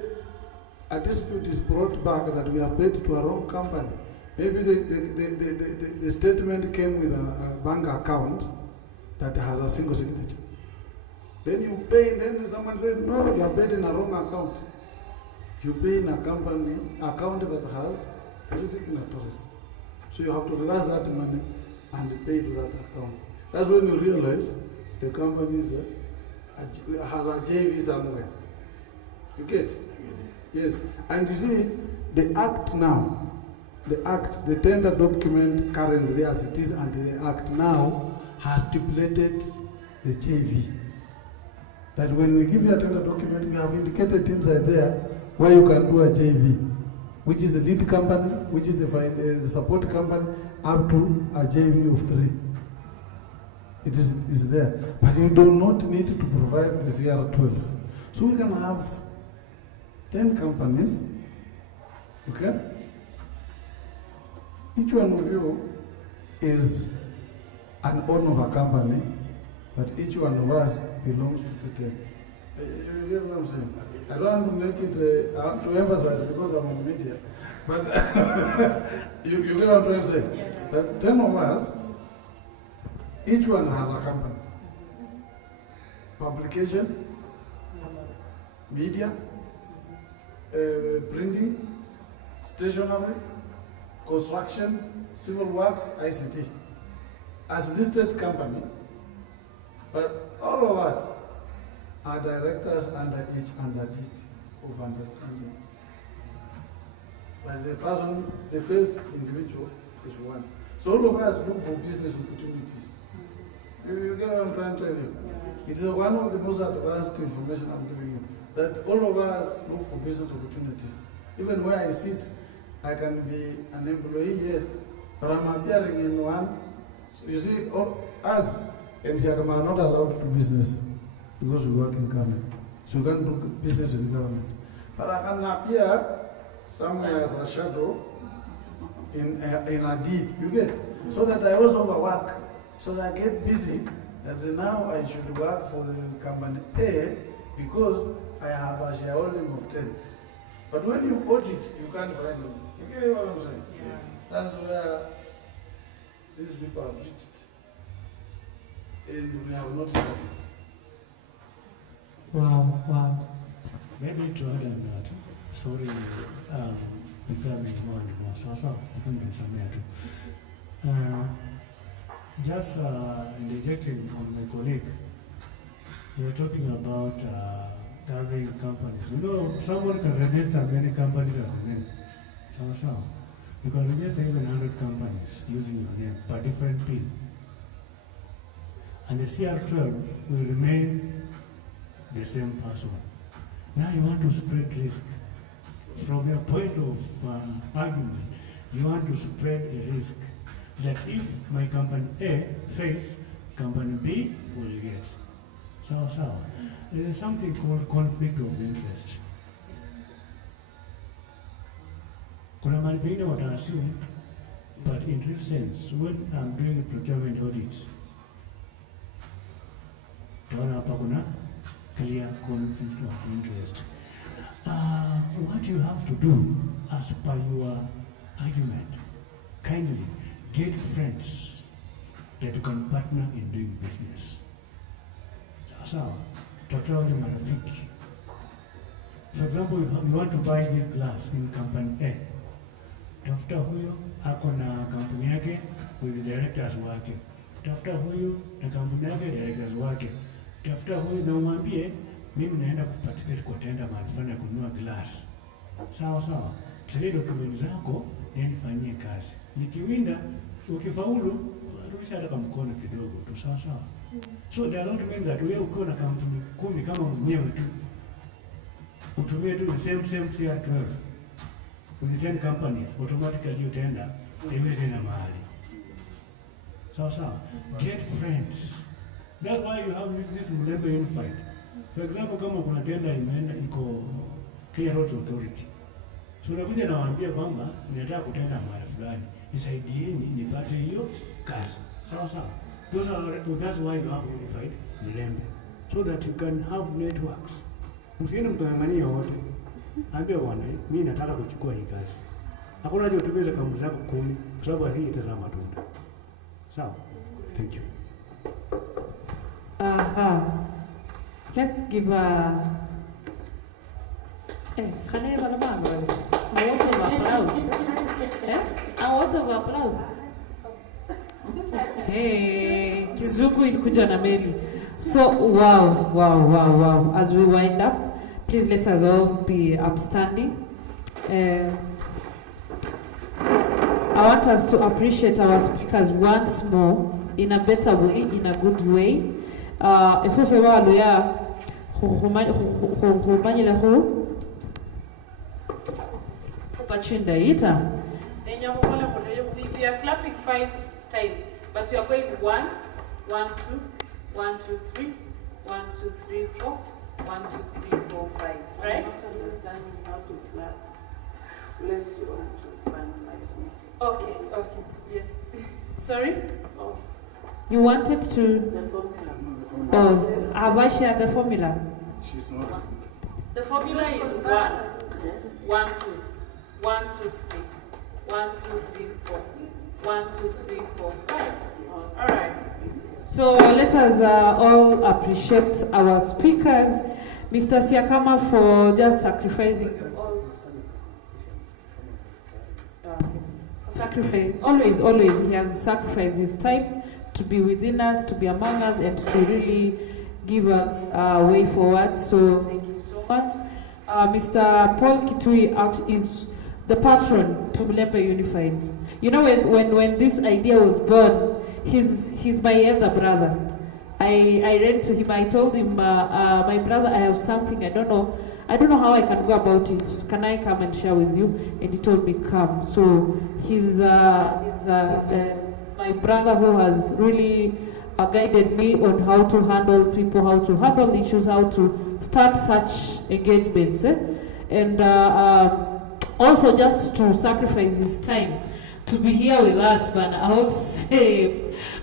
a dispute is brought back that we have paid to our own company. Maybe the statement came with a bank account that has a single signature. Then you pay, then someone said, no, you have paid in a wrong account. You pay in a company account that has 3 signatories. So you have to reverse that money and pay to that account. That's when you realize the company has a JV somewhere. You get? Yes. And you see, the act now, the tender document currently as it is, and the act now has stipulated the JV. That when we give you a tender document, we have indicated inside there where you can do a JV, which is the lead company, which is the support company, up to a JV of 3. It is there. But you do not need to provide the CR12. So we can have 10 companies, okay? Each one of you is an owner of a company, but each one of us belongs to the 10. You get what I'm saying? I don't want to make it, I want to emphasize because I'm on media, but you get what I'm trying to say? That 10 of us, each one has a company. Publication, media, printing, stationery, construction, civil works, ICT. As listed company, but all of us are directors under each of understanding. But the person, the first individual is one. So all of us look for business opportunities. You get what I'm trying to tell you? It is one of the most advanced information I'm giving you. That all of us look for business opportunities. Even where I sit, I can be an employee, yes, but I'm appearing in one. So you see, all us and Siakama are not allowed to do business because we work in government. So we can't do business with the government. But I can appear somewhere as a shadow in a deed, you get? So that I also overwork, so that I get busy, that now I should work for the company A because I have a shareholding of 10. But when you audit, you can't find them. You get what I'm saying? Yeah. That's where these people have reached. And we have not started. Wow, wow. Maybe to add on that, sorry, becoming more and more. So, I think there's some there too. Just interjecting on my colleague, we were talking about having companies. You know, someone can register many companies as a name. So, you can register even 100 companies using your name, but different PIN. And the CR12 will remain the same password. Now you want to spread risk. From your point of argument, you want to spread a risk that if my company A fails, company B will get. So, there is something called conflict of interest. Kuna mahali pengine wata assume, but in real sense, when I'm doing a procurement audit, taona hapa kuna clear conflict of interest. What you have to do, as per your argument, kindly get friends that you can partner in doing business. Sawa, tafuta wale marafiki. For example, you want to buy this glass in company A. Tafuta huyo ako na kampuni yake with directors wake. Tafuta huyo na kampuni yake directors wake. Tafuta huyo na umwambie mimi naenda kuparticipate kwa tenda mahali fulani ya kununua glass. Sawa. Tile document zako then fanyie kazi. Nikiwinda ukifaulu rudisha hata mkono kidogo tu sawa. So they don't mean that wewe uko na kampuni 10 kama mwenyewe tu. Utumie tu the same CR12. With 10 companies, automatically utaenda iweze na mahali. Sawa. Get friends. That's why you have this Mulembe Unified. For example, kama kuna tenda imeenda iko Kenya Roads Authority. So unakuja na waambia kwamba ninataka kutenda mahali fulani. Nisaidieni nipate hiyo kazi. Sawa. That's why you have Unified Mulembe. So that you can have networks. Msiende mtangania wote. Ambia bwana, mimi nataka kuchukua hii kazi. Hakuna haja utumie kampuni zako 10 kwa sababu hii itazaa matunda. Sawa. Thank you. Let's give a can I have a word of applause? A word of applause. Hey, Kizuku ilikuja na meli. So wow. As we wind up, please let us all be upstanding. I want us to appreciate our speakers once more in a better way, in a good way. If we we are clapping 5 times, but you are going 1, 1, 2, 1, 2, 3, 1, 2, 3, 4, 1, 2, 3, 4, 5. Right? I must understand how to clap. Bless you and to finalize me. Okay. Yes. Sorry? Oh. You wanted to... The formula. Oh, have I shared the formula? She's not. The formula is 1. Yes. 1, 2. 1, 2, 3. 1, 2, 3, 4. 1, 2, 3, 4, 5. All right. So let us all appreciate our speakers. Mr. Siakama for just sacrificing sacrifice. Always he has sacrificed his time to be within us, to be among us, and to really give us a way forward. So thank you so much. Mr. Paul Kitui is the patron to Mulembe Unified. You know, when this idea was born, he's my elder brother. I ran to him. I told him, my brother, I have something. I don't know how I can go about it. Can I come and share with you? And he told me, come. So he's my brother who has really guided me on how to handle people, how to handle issues, how to start such engagements. And also just to sacrifice his time to be here with us, but I will say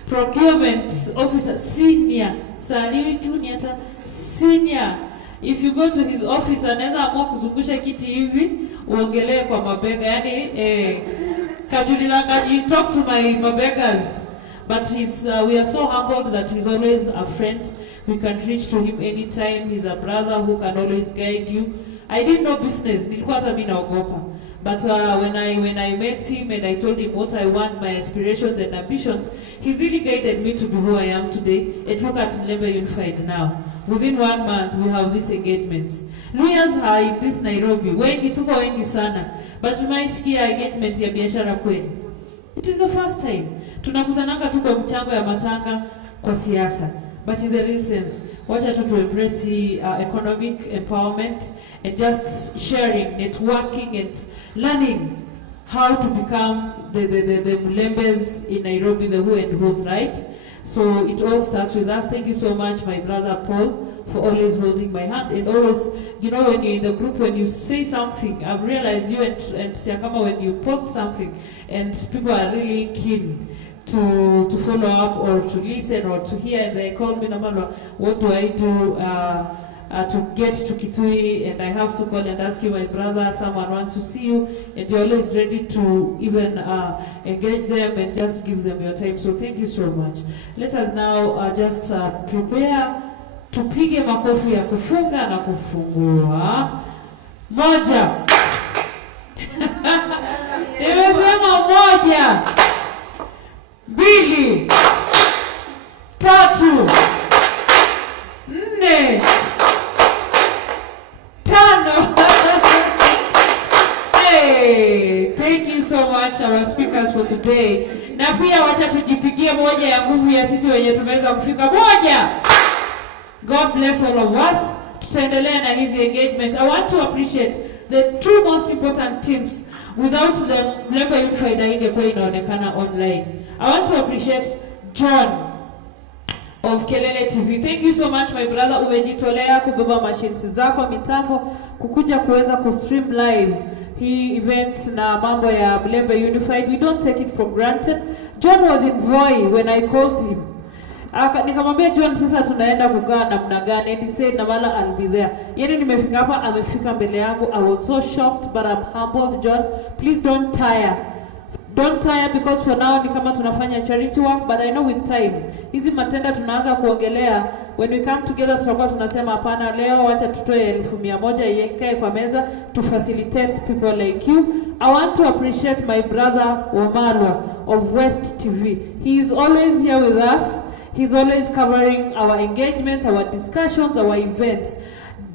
procurement officer, senior, junior, senior. If you go to his office, anaweza amua kuzungusha kiti hivi, uongelee kwa mabega. Yani, you talk to my mabegas. But we are so humbled that he's always a friend. We can reach to him anytime. He's a brother who can always guide you. I didn't know business. Nilikuwa hata mimi naogopa. But when I met him and I told him what I want, my aspirations and ambitions, he's really guided me to be who I am today. And look at Mulembe Unified now. Within 1 month, we have these engagements. Lawyers are in this Nairobi. Wengi tuko wengi sana. But tumaisikia engagement ya biashara kweli. It is the first time. Tunakutananga tu kwa mchango ya matanga kwa siasa. But in the real sense, wacha tu embrace economic empowerment and just sharing, networking and learning how to become the Mulembes in Nairobi, the who and who's, right? So it all starts with us. Thank you so much, my brother Paul, for always holding my hand. And always, you know, when you're in the group, when you say something, I've realized you and Siakama, when you post something, and people are really keen to follow up or to listen or to hear, and they call me, Namalwa, what do I do to get to Kitui? And I have to call and ask you, my brother, someone wants to see you, and you're always ready to even engage them and just give them your time. So thank you so much. Let us now just prepare tupige makofi ya kufunga na kufungua. Moja. Nimesema moja. 2, 3, 4, 5. Hey, thank you so much our speakers for today. Na pia wacha tujipigie moja ya nguvu ya sisi wenye tumeweza kufika moja. God bless all of us. Tutaendelea na hizi engagements. I want to appreciate the two most important teams. Without them, Mulembe Unified ingekuwa inaonekana online. I want to appreciate John of Kelele TV. Thank you so much, my brother. Umejitolea kubeba machines zako mitambo kukuja kuweza kustream live hii event na mambo ya Mulembe Unified. We don't take it for granted. John was in Voi when I called him. Nikamwambia John, sasa tunaenda kukaa namna gani? And he said, Namala, I'll be there. Yeye nimefika hapa, amefika mbele yangu. I was so shocked, but I'm humbled. John, please don't tire. Don't tire, because for now ni kama tunafanya charity work, but I know with time hizi matenda tunaanza kuongelea. When we come together tutakuwa tunasema hapana, leo wacha tutoe 100,000 iweke kwa meza to facilitate people like you. I want to appreciate my brother Wamalwa of West TV. He is always here with us. He's always covering our engagements, our discussions, our events.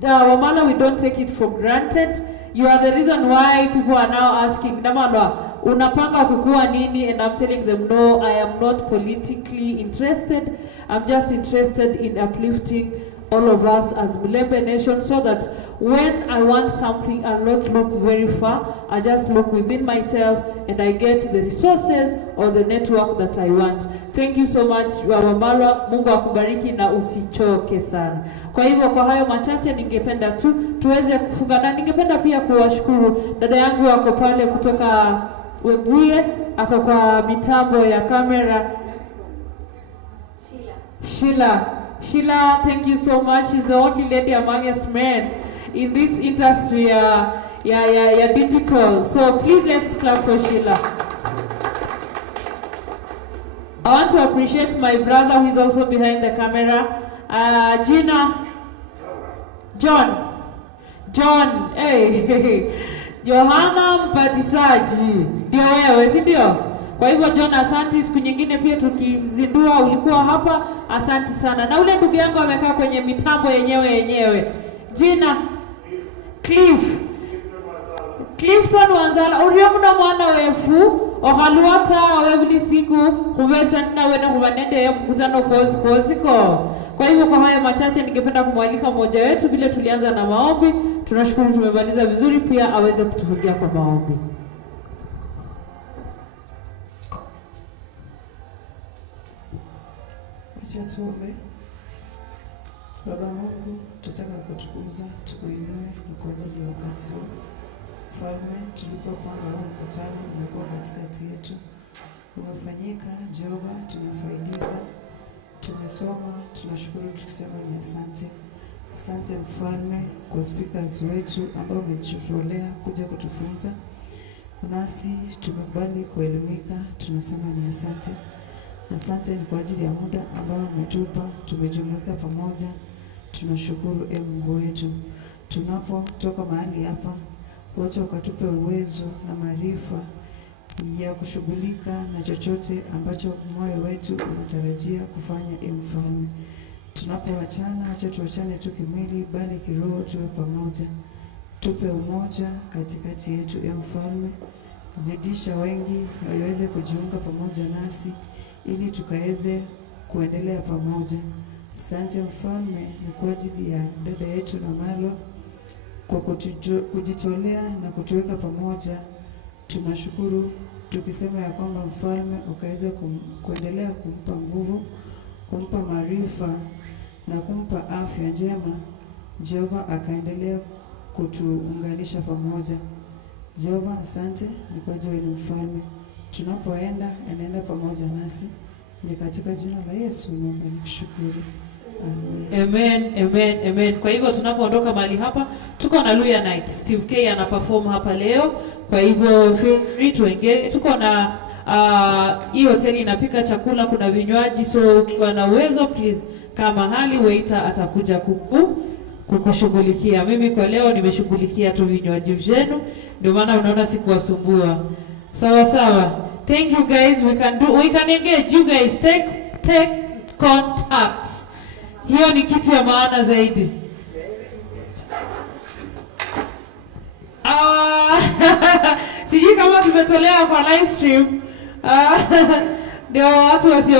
Wamalwa, we don't take it for granted. You are the reason why people are now asking, Namalwa, unapanga kukua nini? And I'm telling them, no, I am not politically interested. I'm just interested in uplifting all of us as Mulembe Nation, so that when I want something, I'll not look very far. I just look within myself and I get the resources or the network that I want. Thank you so much, Wamalwa. Mungu akubariki na usichoke sana. Kwa hivyo kwa hayo machache ningependa tu tuweze kufunga, na ningependa pia kuwashukuru dada yangu wako pale kutoka Webuye, ako kwa mitambo ya kamera. Sheila, thank you so much. She's the only lady amongst men in this industry, digital. So please let's clap for Sheila. I want to appreciate my brother who is also behind the camera. John, hey. Yohana Mbatizaji ndio wewe, si ndio? Kwa hivyo John, asante. Siku nyingine pia tukizindua ulikuwa hapa, asante sana. Na ule ndugu yangu amekaa kwenye mitambo yenyewe. Jina Clifton Wanzala uriyo muna mwana wefu ohaluata webuli siku kubesa nina wena kubanende ya mkutano koziko. Kwa hivyo kwa haya machache ningependa kumwalika mmoja wetu, vile tulianza na maombi, tunashukuru tumemaliza vizuri, pia aweze kutufungia kwa maombi. Acha tuombe. Baba Mungu, tutaka kutukuza, tukuinue na kwa ajili ya wakati huu. Mfalme, tulipopanga huu mkutano umekuwa katikati yetu. Umefanyika, Jehova, tumefaidika. Tumesoma, tunashukuru tukisema ni asante. Asante Mfalme kwa speakers wetu ambao wamejitolea kuja kutufunza. Nasi tumekubali kuelimika, tunasema ni asante. Asante ni kwa ajili ya muda ambao umetupa, tumejumuika pamoja. Tunashukuru Mungu wetu. Tunapotoka mahali hapa, wacha ukatupe uwezo na maarifa ya kushughulika na chochote ambacho moyo wetu unatarajia kufanya, Mfalme. Tunapoachana, acha tuachane tu kimwili, bali kiroho tuwe pamoja. Tupe umoja katikati yetu, Mfalme. Zidisha wengi waweze kujiunga pamoja nasi ili tukaweze kuendelea pamoja. Asante Mfalme, ni kwa ajili ya dada yetu na Malwa kwa kujitolea na kutuweka pamoja. Tunashukuru tukisema ya kwamba Mfalme ukaweze kuendelea kumpa nguvu, kumpa maarifa na kumpa afya njema. Jehova akaendelea kutuunganisha pamoja. Jehova, asante ni kwa ajili ya Mfalme. Tunapoenda anaenda pamoja nasi. Ni katika jina la Yesu naomba nikushukuru. Amen. Kwa hivyo tunapoondoka mahali hapa, tuko na Luya Night. Steve K ana perform hapa leo. Kwa hivyo feel free to engage. Tuko na hii hoteli inapika chakula, kuna vinywaji, so ukiwa na uwezo please kama hali waiter atakuja kukushughulikia. Mimi kwa leo nimeshughulikia tu vinywaji vyenu, ndio maana unaona sikuwasumbua. Sawa. Thank you guys. We can engage. You guys take contacts. Hiyo ni kitu ya maana zaidi. Sijui kama tumetolewa kwa live stream. Ndio watu wasio